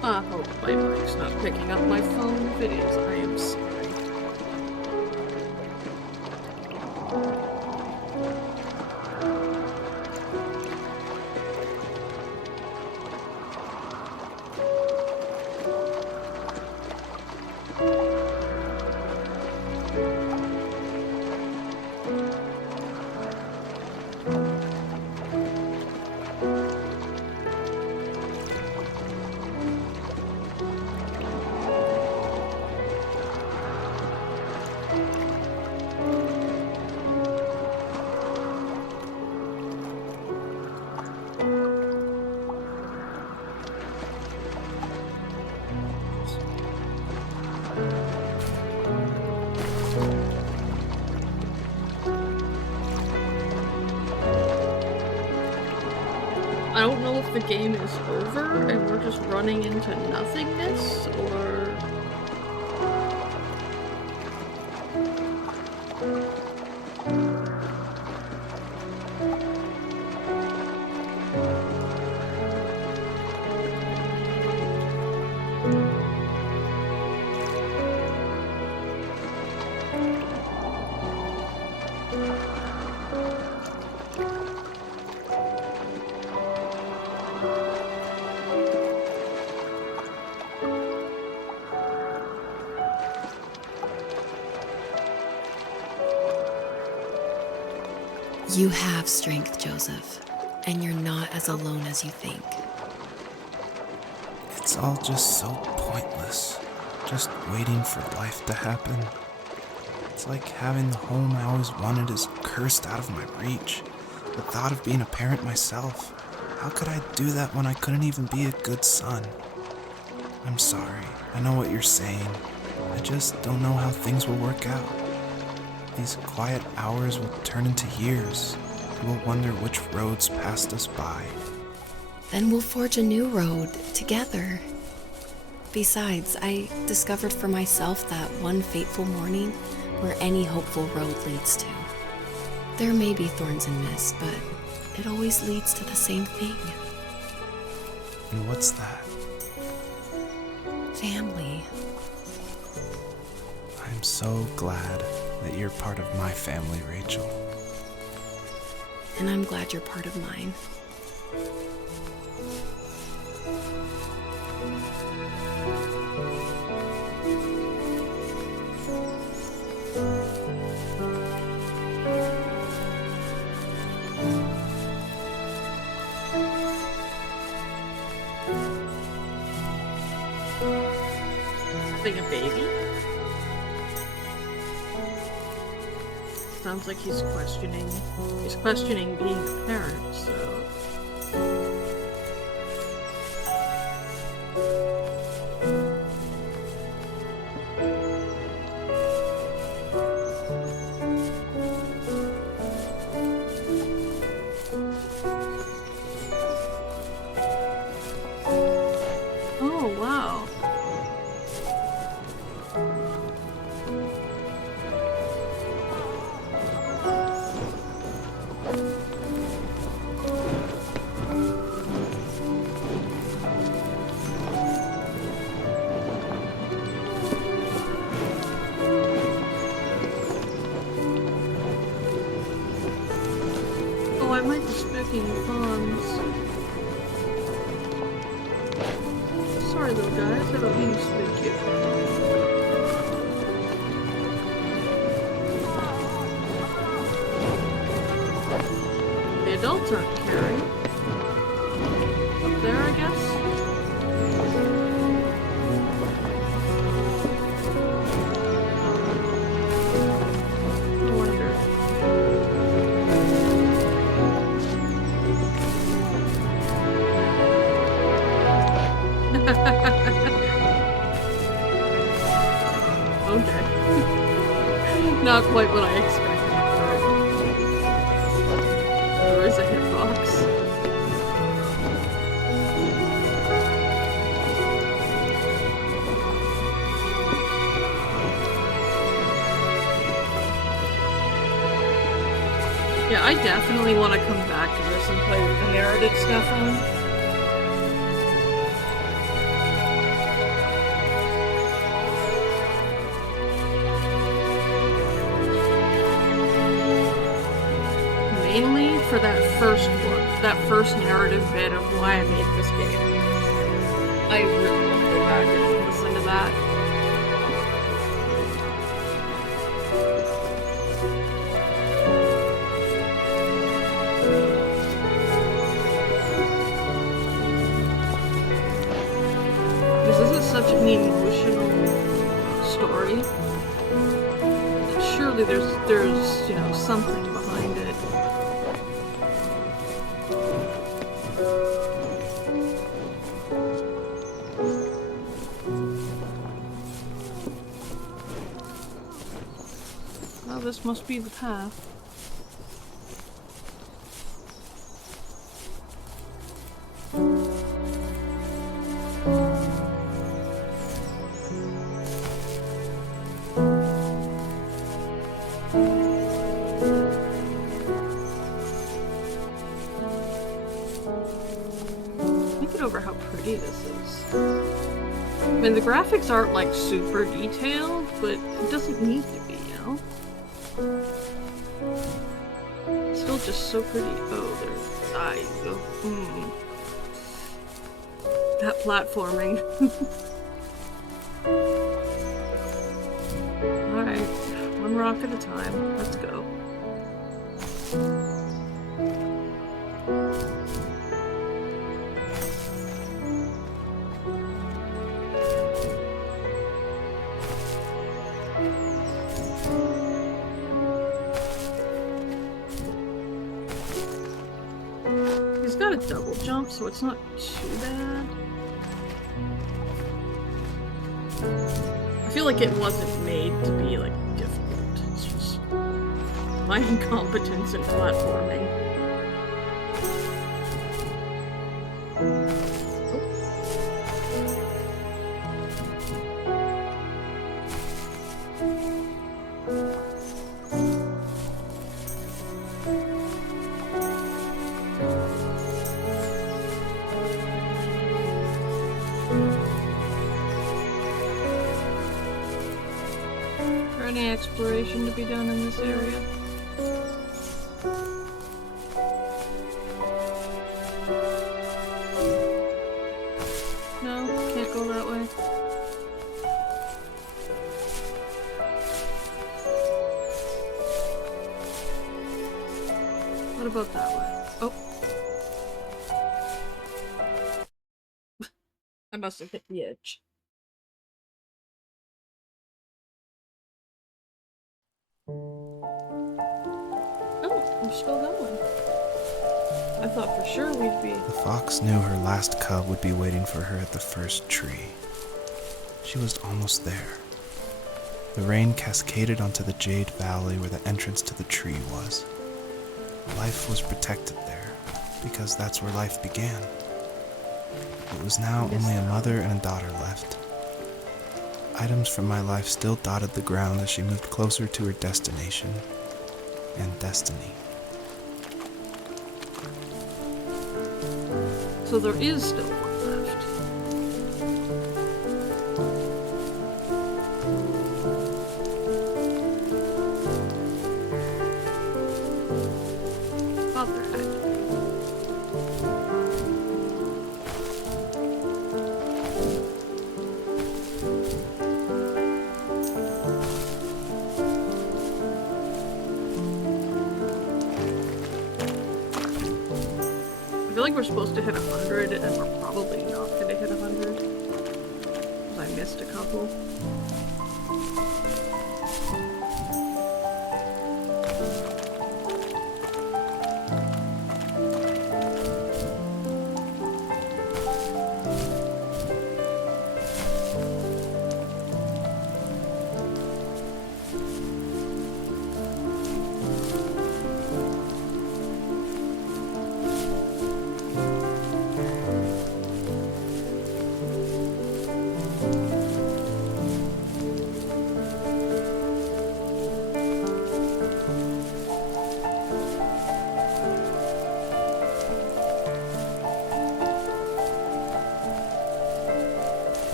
I hope my mic's not picking up my phone. If it is, I am sorry. I don't know if the game is over and we're just running into nothingness, or... You have strength, Joseph, and you're not as alone as you think. It's all just so pointless. Just waiting for life to happen. It's like having the home I always wanted is cursed out of my reach. The thought of being a parent myself. How could I do that when I couldn't even be a good son? I'm sorry. I know what you're saying. I just don't know how things will work out. These quiet hours will turn into years. We'll wonder which roads passed us by. Then we'll forge a new road together. Besides, I discovered for myself that one fateful morning where any hopeful road leads to. There may be thorns and mist, but it always leads to the same thing. And what's that? Family. I'm so glad that you're part of my family, Rachel. And I'm glad you're part of mine. Having a baby? Sounds like he's questioning being a parent, so... Oh, wow. Oh, I might be spooking fawns. Sorry, little guys, I don't mean to spook you. The adults aren't caring. Up there, I guess? I wonder. Okay. Not quite what I expected. There is a hitbox. Yeah, I definitely want to come back to this and play with the narrative stuff on. Mainly for that first one, that first narrative bit of why I made this game. I really want to go back and listen to that. Because this is such an emotional story. Surely there's, you know, something behind it. Well, this must be the path. Get over how pretty this is. I mean, the graphics aren't like super detailed, but it doesn't need to be, you know? It's still just so pretty. Oh, there's eyes. Oh, that platforming. Alright, one rock at a time. Let's go. He's got a double jump, so it's not too bad. I feel like it wasn't made to be, like, difficult. It's just my incompetence in platforming. Any exploration to be done in this area? No, can't go that way. What about that way? Oh. I must have hit the edge. Oh, we're still going. I thought for sure we'd be... The fox knew her last cub would be waiting for her at the first tree. She was almost there. The rain cascaded onto the Jade Valley where the entrance to the tree was. Life was protected there, because that's where life began. It was now only a mother and a daughter left. Items from my life still dotted the ground as she moved closer to her destination and destiny. So there is still one left. Thought there had to be. I feel like we're supposed to hit 100 and we're probably not gonna hit 100. Because I missed a couple.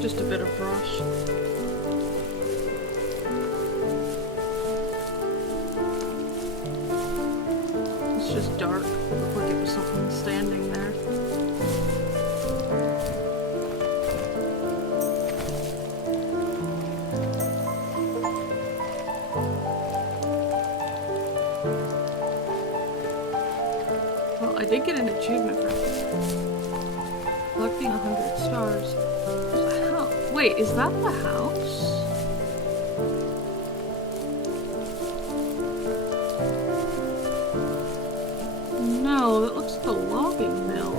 Just a bit of brush. It's just dark. It looked like it was something standing there. Well, I did get an achievement for collecting 100 stars. Wait, is that the house? No, that looks like a logging mill.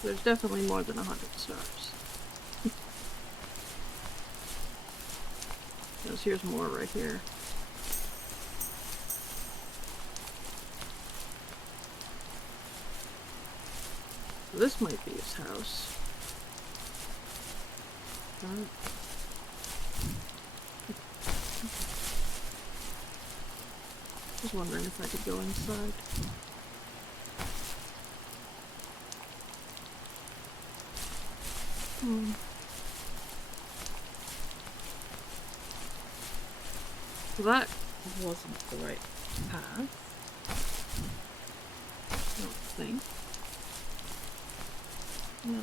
so there's definitely more than 100 stars. Because here's more right here. So this might be his house. I was wondering if I could go inside. So that wasn't the right path. I don't think. No.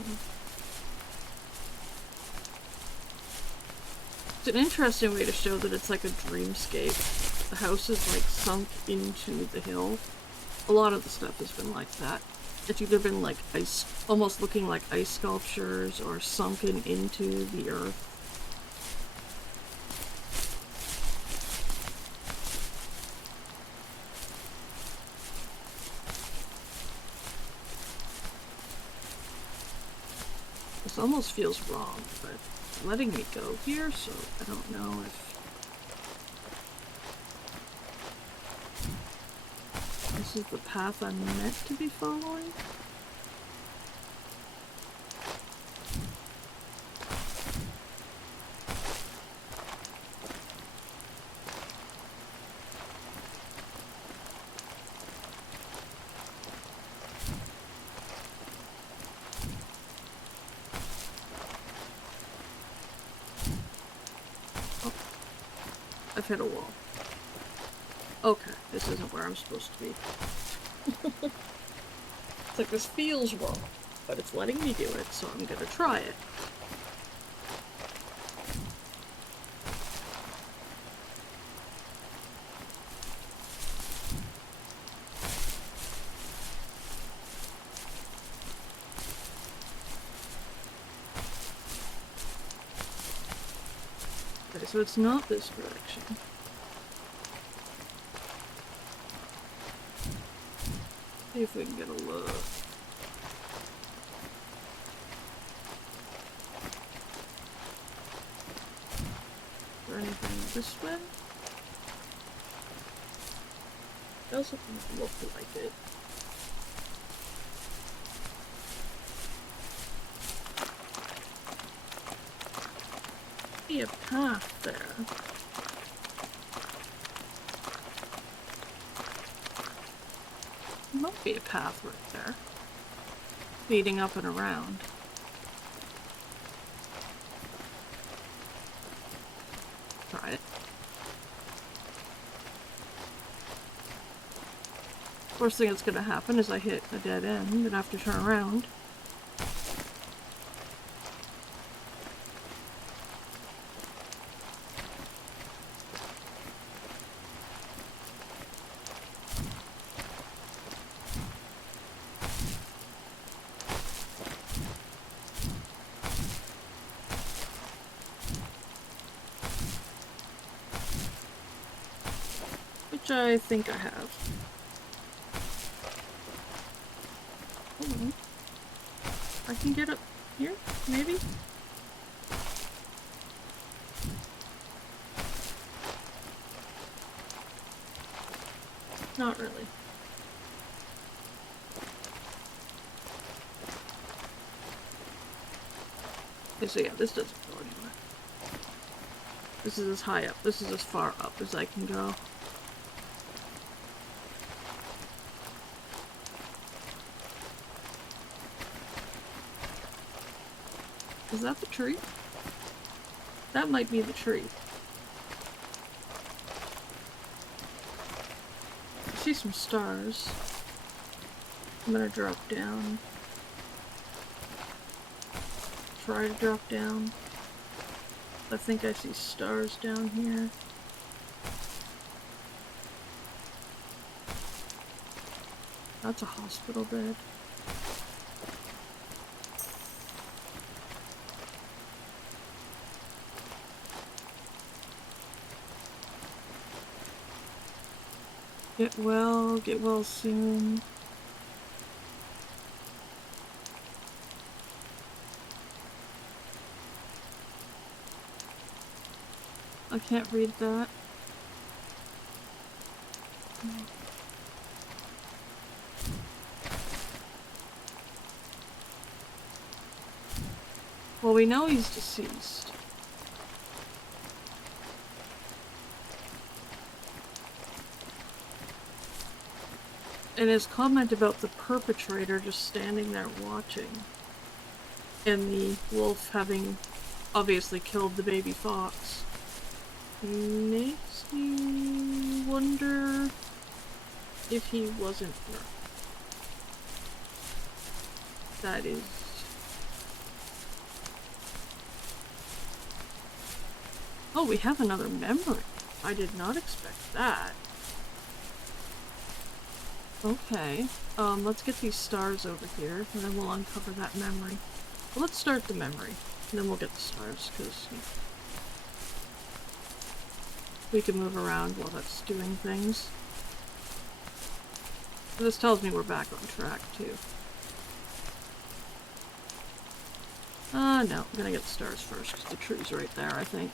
It's an interesting way to show that it's like a dreamscape. The house is like sunk into the hill. A lot of the stuff has been like that. It's either been like ice, almost looking like ice sculptures, or sunken into the earth. This almost feels wrong, but it's letting me go here, so I don't know if this is the path I'm meant to be following. I've hit a wall. Okay, this isn't where I'm supposed to be. It's like this feels wrong, but it's letting me do it, so I'm gonna try it. Okay, so it's not this direction. See if we can get a look. Is there anything this way? Doesn't look like it. See a path there. Might be a path right there. Leading up and around. Try it. First thing that's gonna happen is I hit a dead end and have to turn around. Which I think I have. Hold on. I can get up here, maybe? Not really. Okay, so yeah, this doesn't go anywhere. This is as high up. This is as far up as I can go. Is that the tree? That might be the tree. I see some stars. I'm gonna drop down. Try to drop down. I think I see stars down here. That's a hospital bed. Get well soon. I can't read that. Well, we know he's deceased. And his comment about the perpetrator just standing there watching, and the wolf having obviously killed the baby fox, makes me wonder if he wasn't murdered. That is... Oh, we have another memory. I did not expect that. Okay, let's get these stars over here, and then we'll uncover that memory. Well, let's start the memory, and then we'll get the stars, because we can move around while that's doing things. This tells me we're back on track, too. No, I'm gonna get the stars first, because the tree's right there, I think.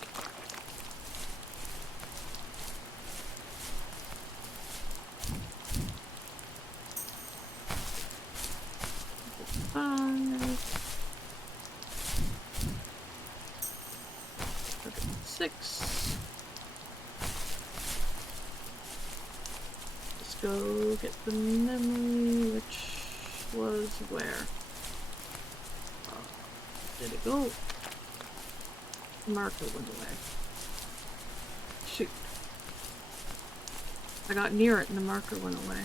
Six. Let's go get the memory, which was where? Did it go? The marker went away. Shoot. I got near it and the marker went away.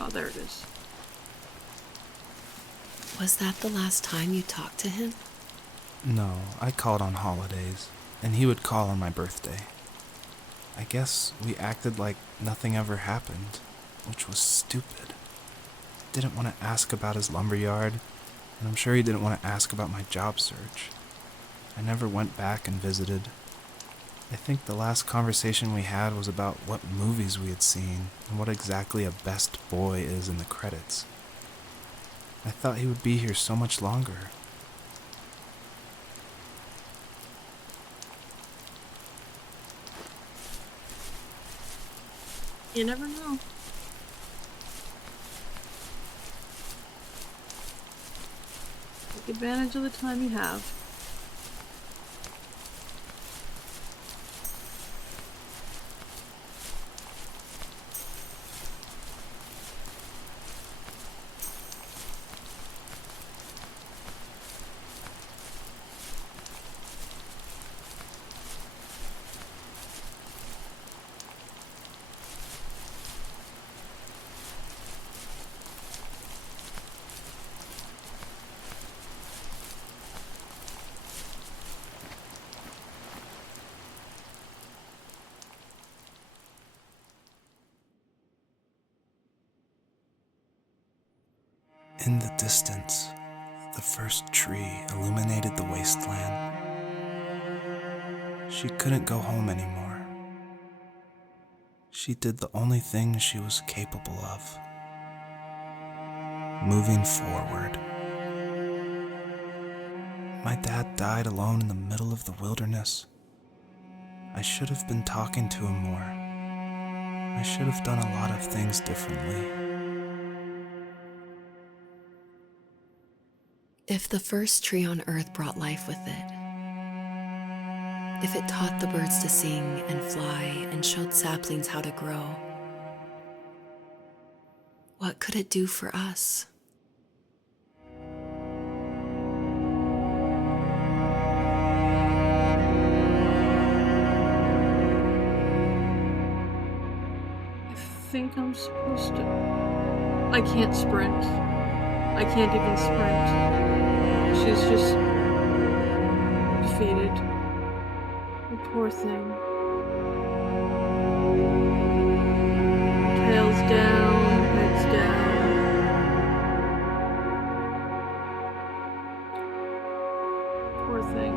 Oh, there it is. Was that the last time you talked to him? No, I called on holidays, and he would call on my birthday. I guess we acted like nothing ever happened, which was stupid. Didn't want to ask about his lumberyard, and I'm sure he didn't want to ask about my job search. I never went back and visited. I think the last conversation we had was about what movies we had seen and what exactly a best boy is in the credits. I thought he would be here so much longer. You never know. Take advantage of the time you have. In the distance, the first tree illuminated the wasteland. She couldn't go home anymore. She did the only thing she was capable of. Moving forward. My dad died alone in the middle of the wilderness. I should have been talking to him more. I should have done a lot of things differently. If the first tree on Earth brought life with it, if it taught the birds to sing and fly and showed saplings how to grow, what could it do for us? I think I'm supposed to... I can't sprint. I can't even sprint. She's just defeated. The poor thing. Tails down, heads down. Poor thing.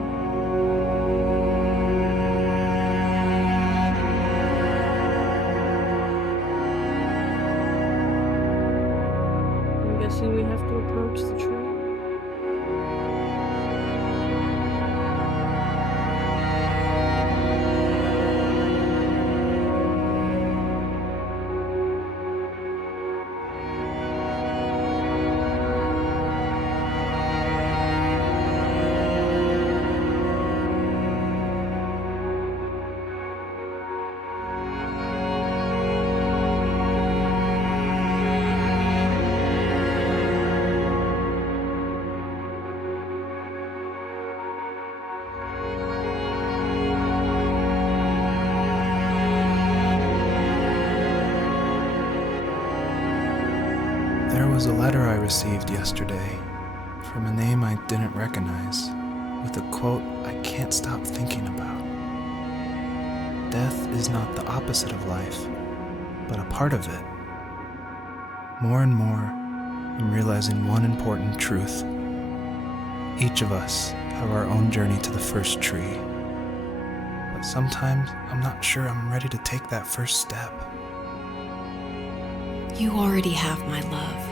was a letter I received yesterday from a name I didn't recognize, with a quote I can't stop thinking about. Death is not the opposite of life, but a part of it. More and more, I'm realizing one important truth. Each of us have our own journey to the first tree. But sometimes I'm not sure I'm ready to take that first step. You already have my love.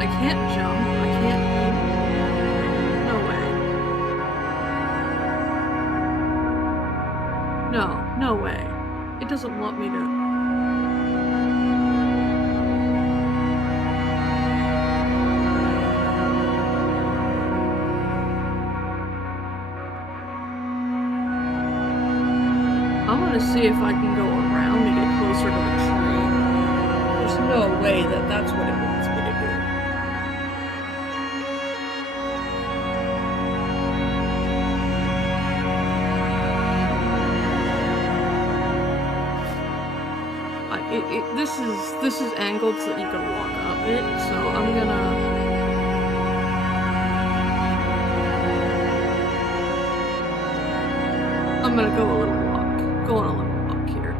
I can't jump. I can't move. No way. No way. It doesn't want me to. I'm gonna see if I can go around to get closer to the tree. There's no way that that's what it wants me to do. This is angled so that you can walk up it, so I'm gonna go on a little walk here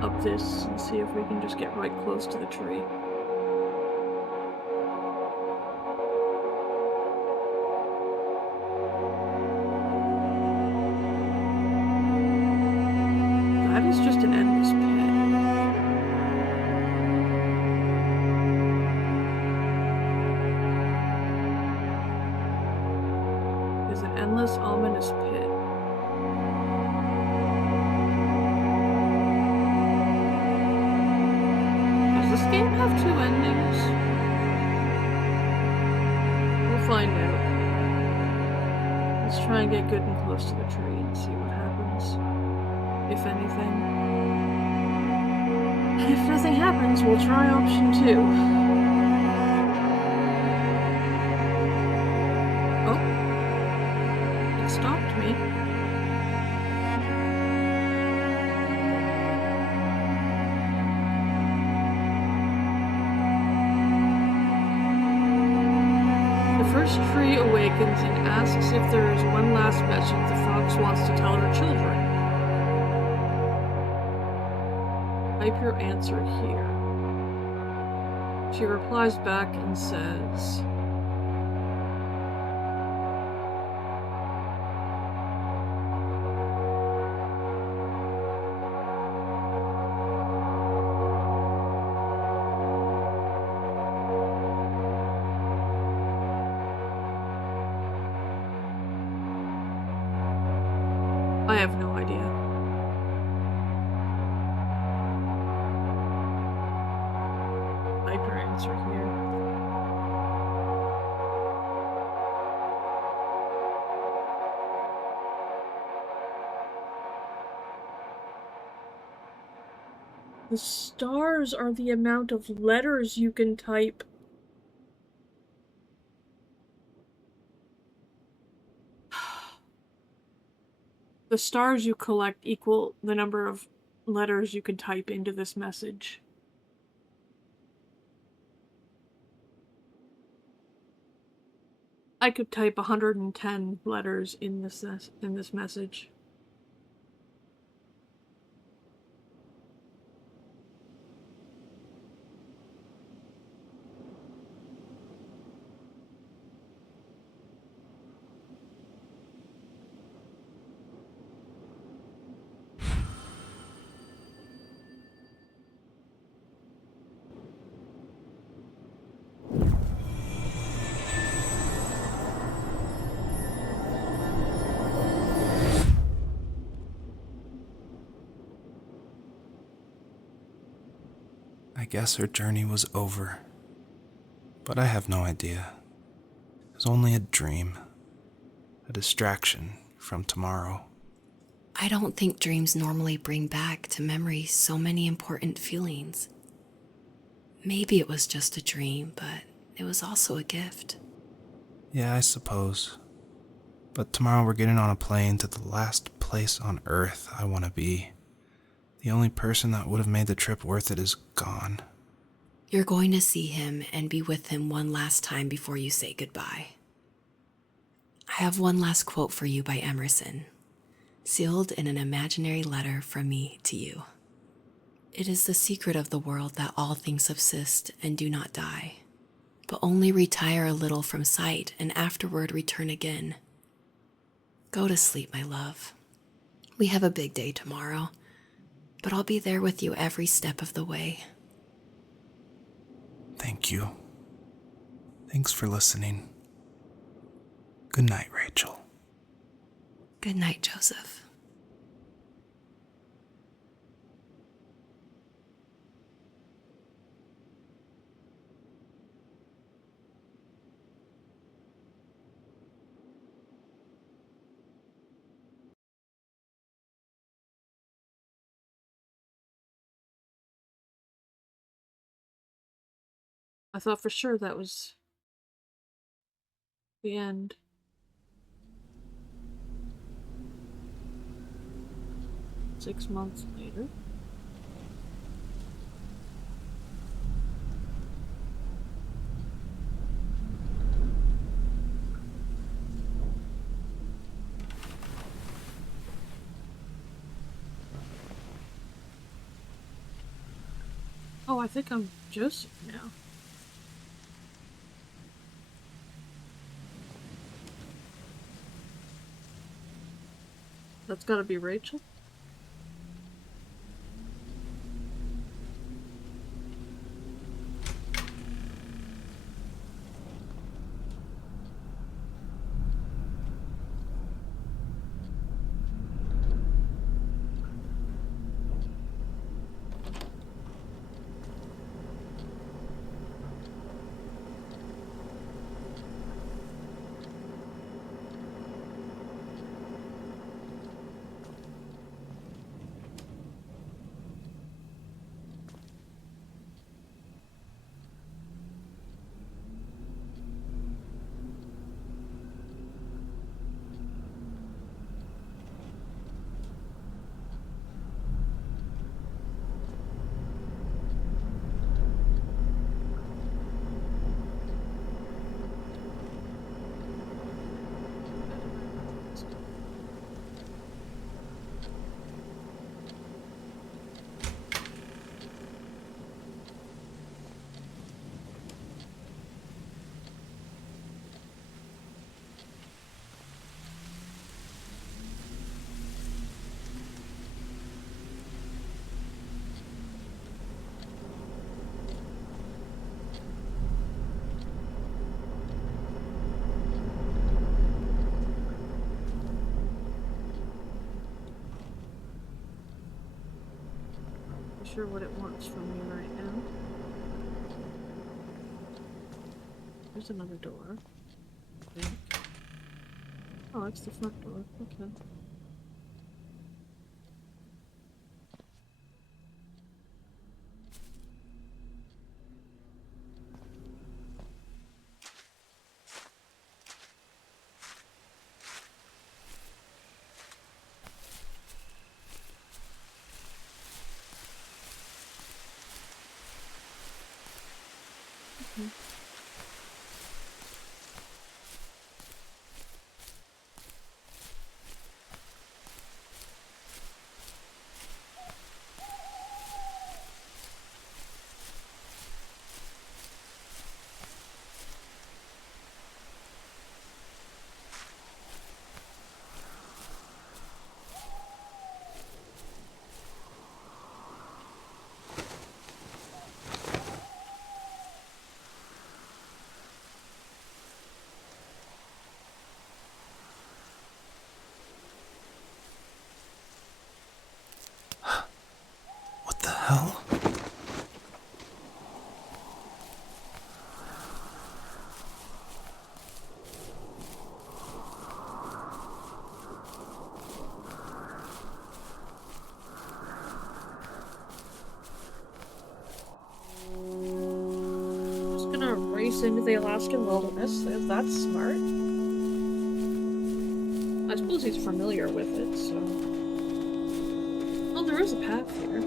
up this and see if we can just get right close to the tree. That is just an endless pit. It's an endless, ominous pit. Does this game have two endings? We'll find out. Let's try and get good and close to the tree and see what happens. If anything. And if nothing happens, we'll try option 2. Oh. It stopped me. The first tree awakens and asks if there is one last message the fox wants to tell her children. Type your answer here. She replies back and says, I have no idea. Type your answer here. The stars are the amount of letters you can type. The stars you collect equal the number of letters you can type into this message. I could type 110 letters in this message. I guess her journey was over. But I have no idea. It was only a dream. A distraction from tomorrow. I don't think dreams normally bring back to memory so many important feelings. Maybe it was just a dream, but it was also a gift. Yeah, I suppose. But tomorrow we're getting on a plane to the last place on Earth I want to be. The only person that would have made the trip worth it is gone. You're going to see him and be with him one last time before you say goodbye. I have one last quote for you by Emerson, sealed in an imaginary letter from me to you. It is the secret of the world that all things subsist and do not die, but only retire a little from sight and afterward return again. Go to sleep, my love. We have a big day tomorrow, but I'll be there with you every step of the way. Thank you. Thanks for listening. Good night, Rachel. Good night, Joseph. I thought for sure that was the end. Six months later. Oh, I think I'm Joseph now. That's gotta be Rachel. Not sure what it wants from me right now. There's another door. I think. Oh, it's the front door. Okay. What the hell? Just gonna race into the Alaskan wilderness. That's smart. suppose he's familiar with it, so... Oh, there is a path here.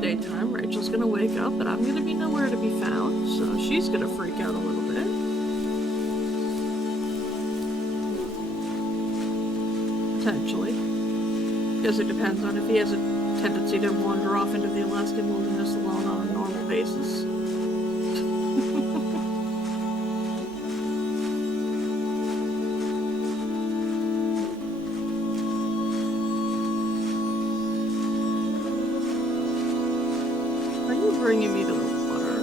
Daytime, Rachel's gonna wake up, but I'm gonna be nowhere to be found, so she's gonna freak out a little bit. Potentially. Because it depends on if he has a tendency to wander off into the Alaskan wilderness alone on a normal basis. Are you bringing me to the water?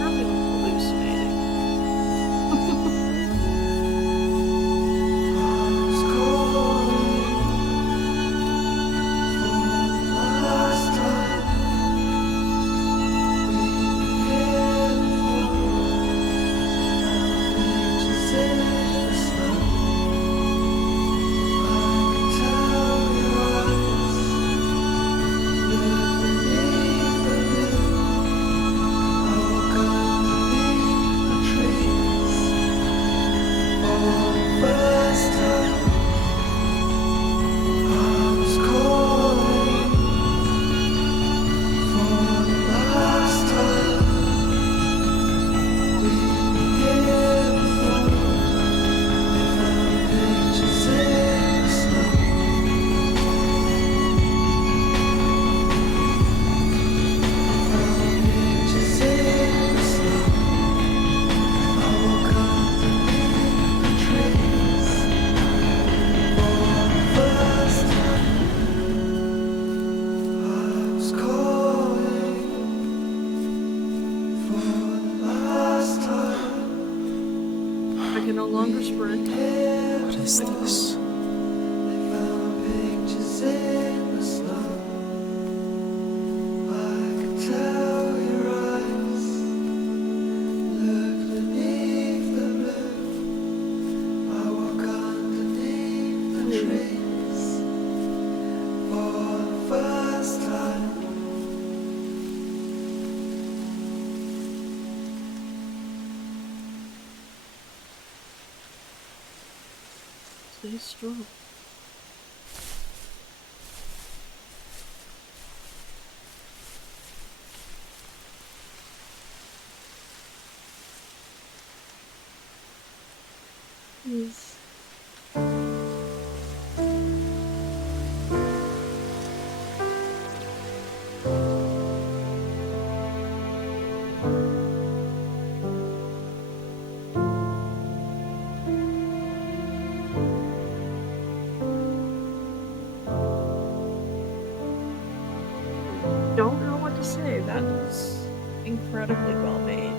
Probably hallucinating. I can no longer sprint. What is this? Stay strong. Yes. Don't know what to say. That was incredibly well made.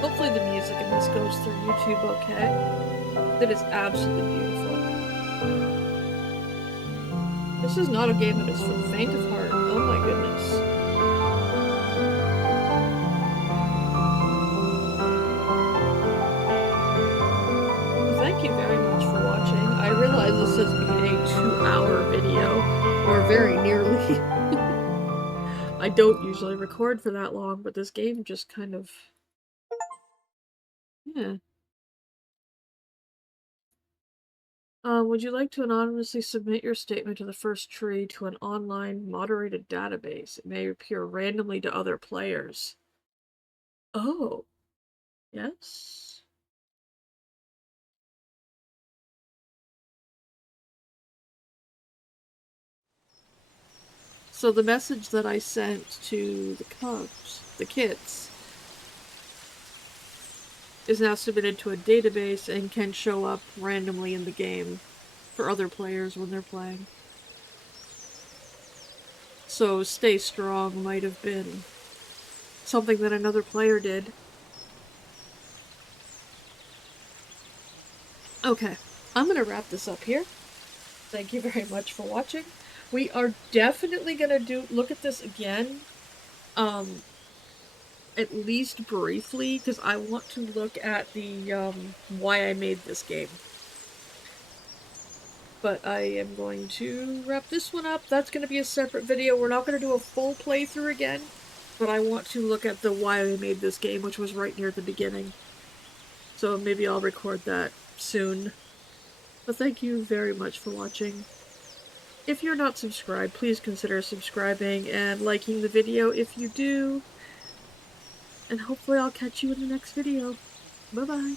Hopefully the music in this goes through YouTube okay. That is absolutely beautiful. This is not a game that is for the faint of heart. Oh my goodness. Thank you very much for watching. this as being a 2-hour video, or very nearly. I don't usually record for that long, but this game just kind of... Yeah. Would you like to anonymously submit your statement to the first tree to an online moderated database? It may appear randomly to other players. Oh. Yes? So the message that I sent to the kids, is now submitted to a database and can show up randomly in the game for other players when they're playing. So Stay Strong might have been something that another player did. Okay, I'm gonna wrap this up here. Thank you very much for watching. We are definitely gonna look at this again, at least briefly, because I want to look at the, why I made this game. But I am going to wrap this one up. That's going to be a separate video. We're not going to do a full playthrough again, but I want to look at the why I made this game, which was right near the beginning. So maybe I'll record that soon. But thank you very much for watching. If you're not subscribed, please consider subscribing and liking the video if you do. And hopefully I'll catch you in the next video. Bye-bye.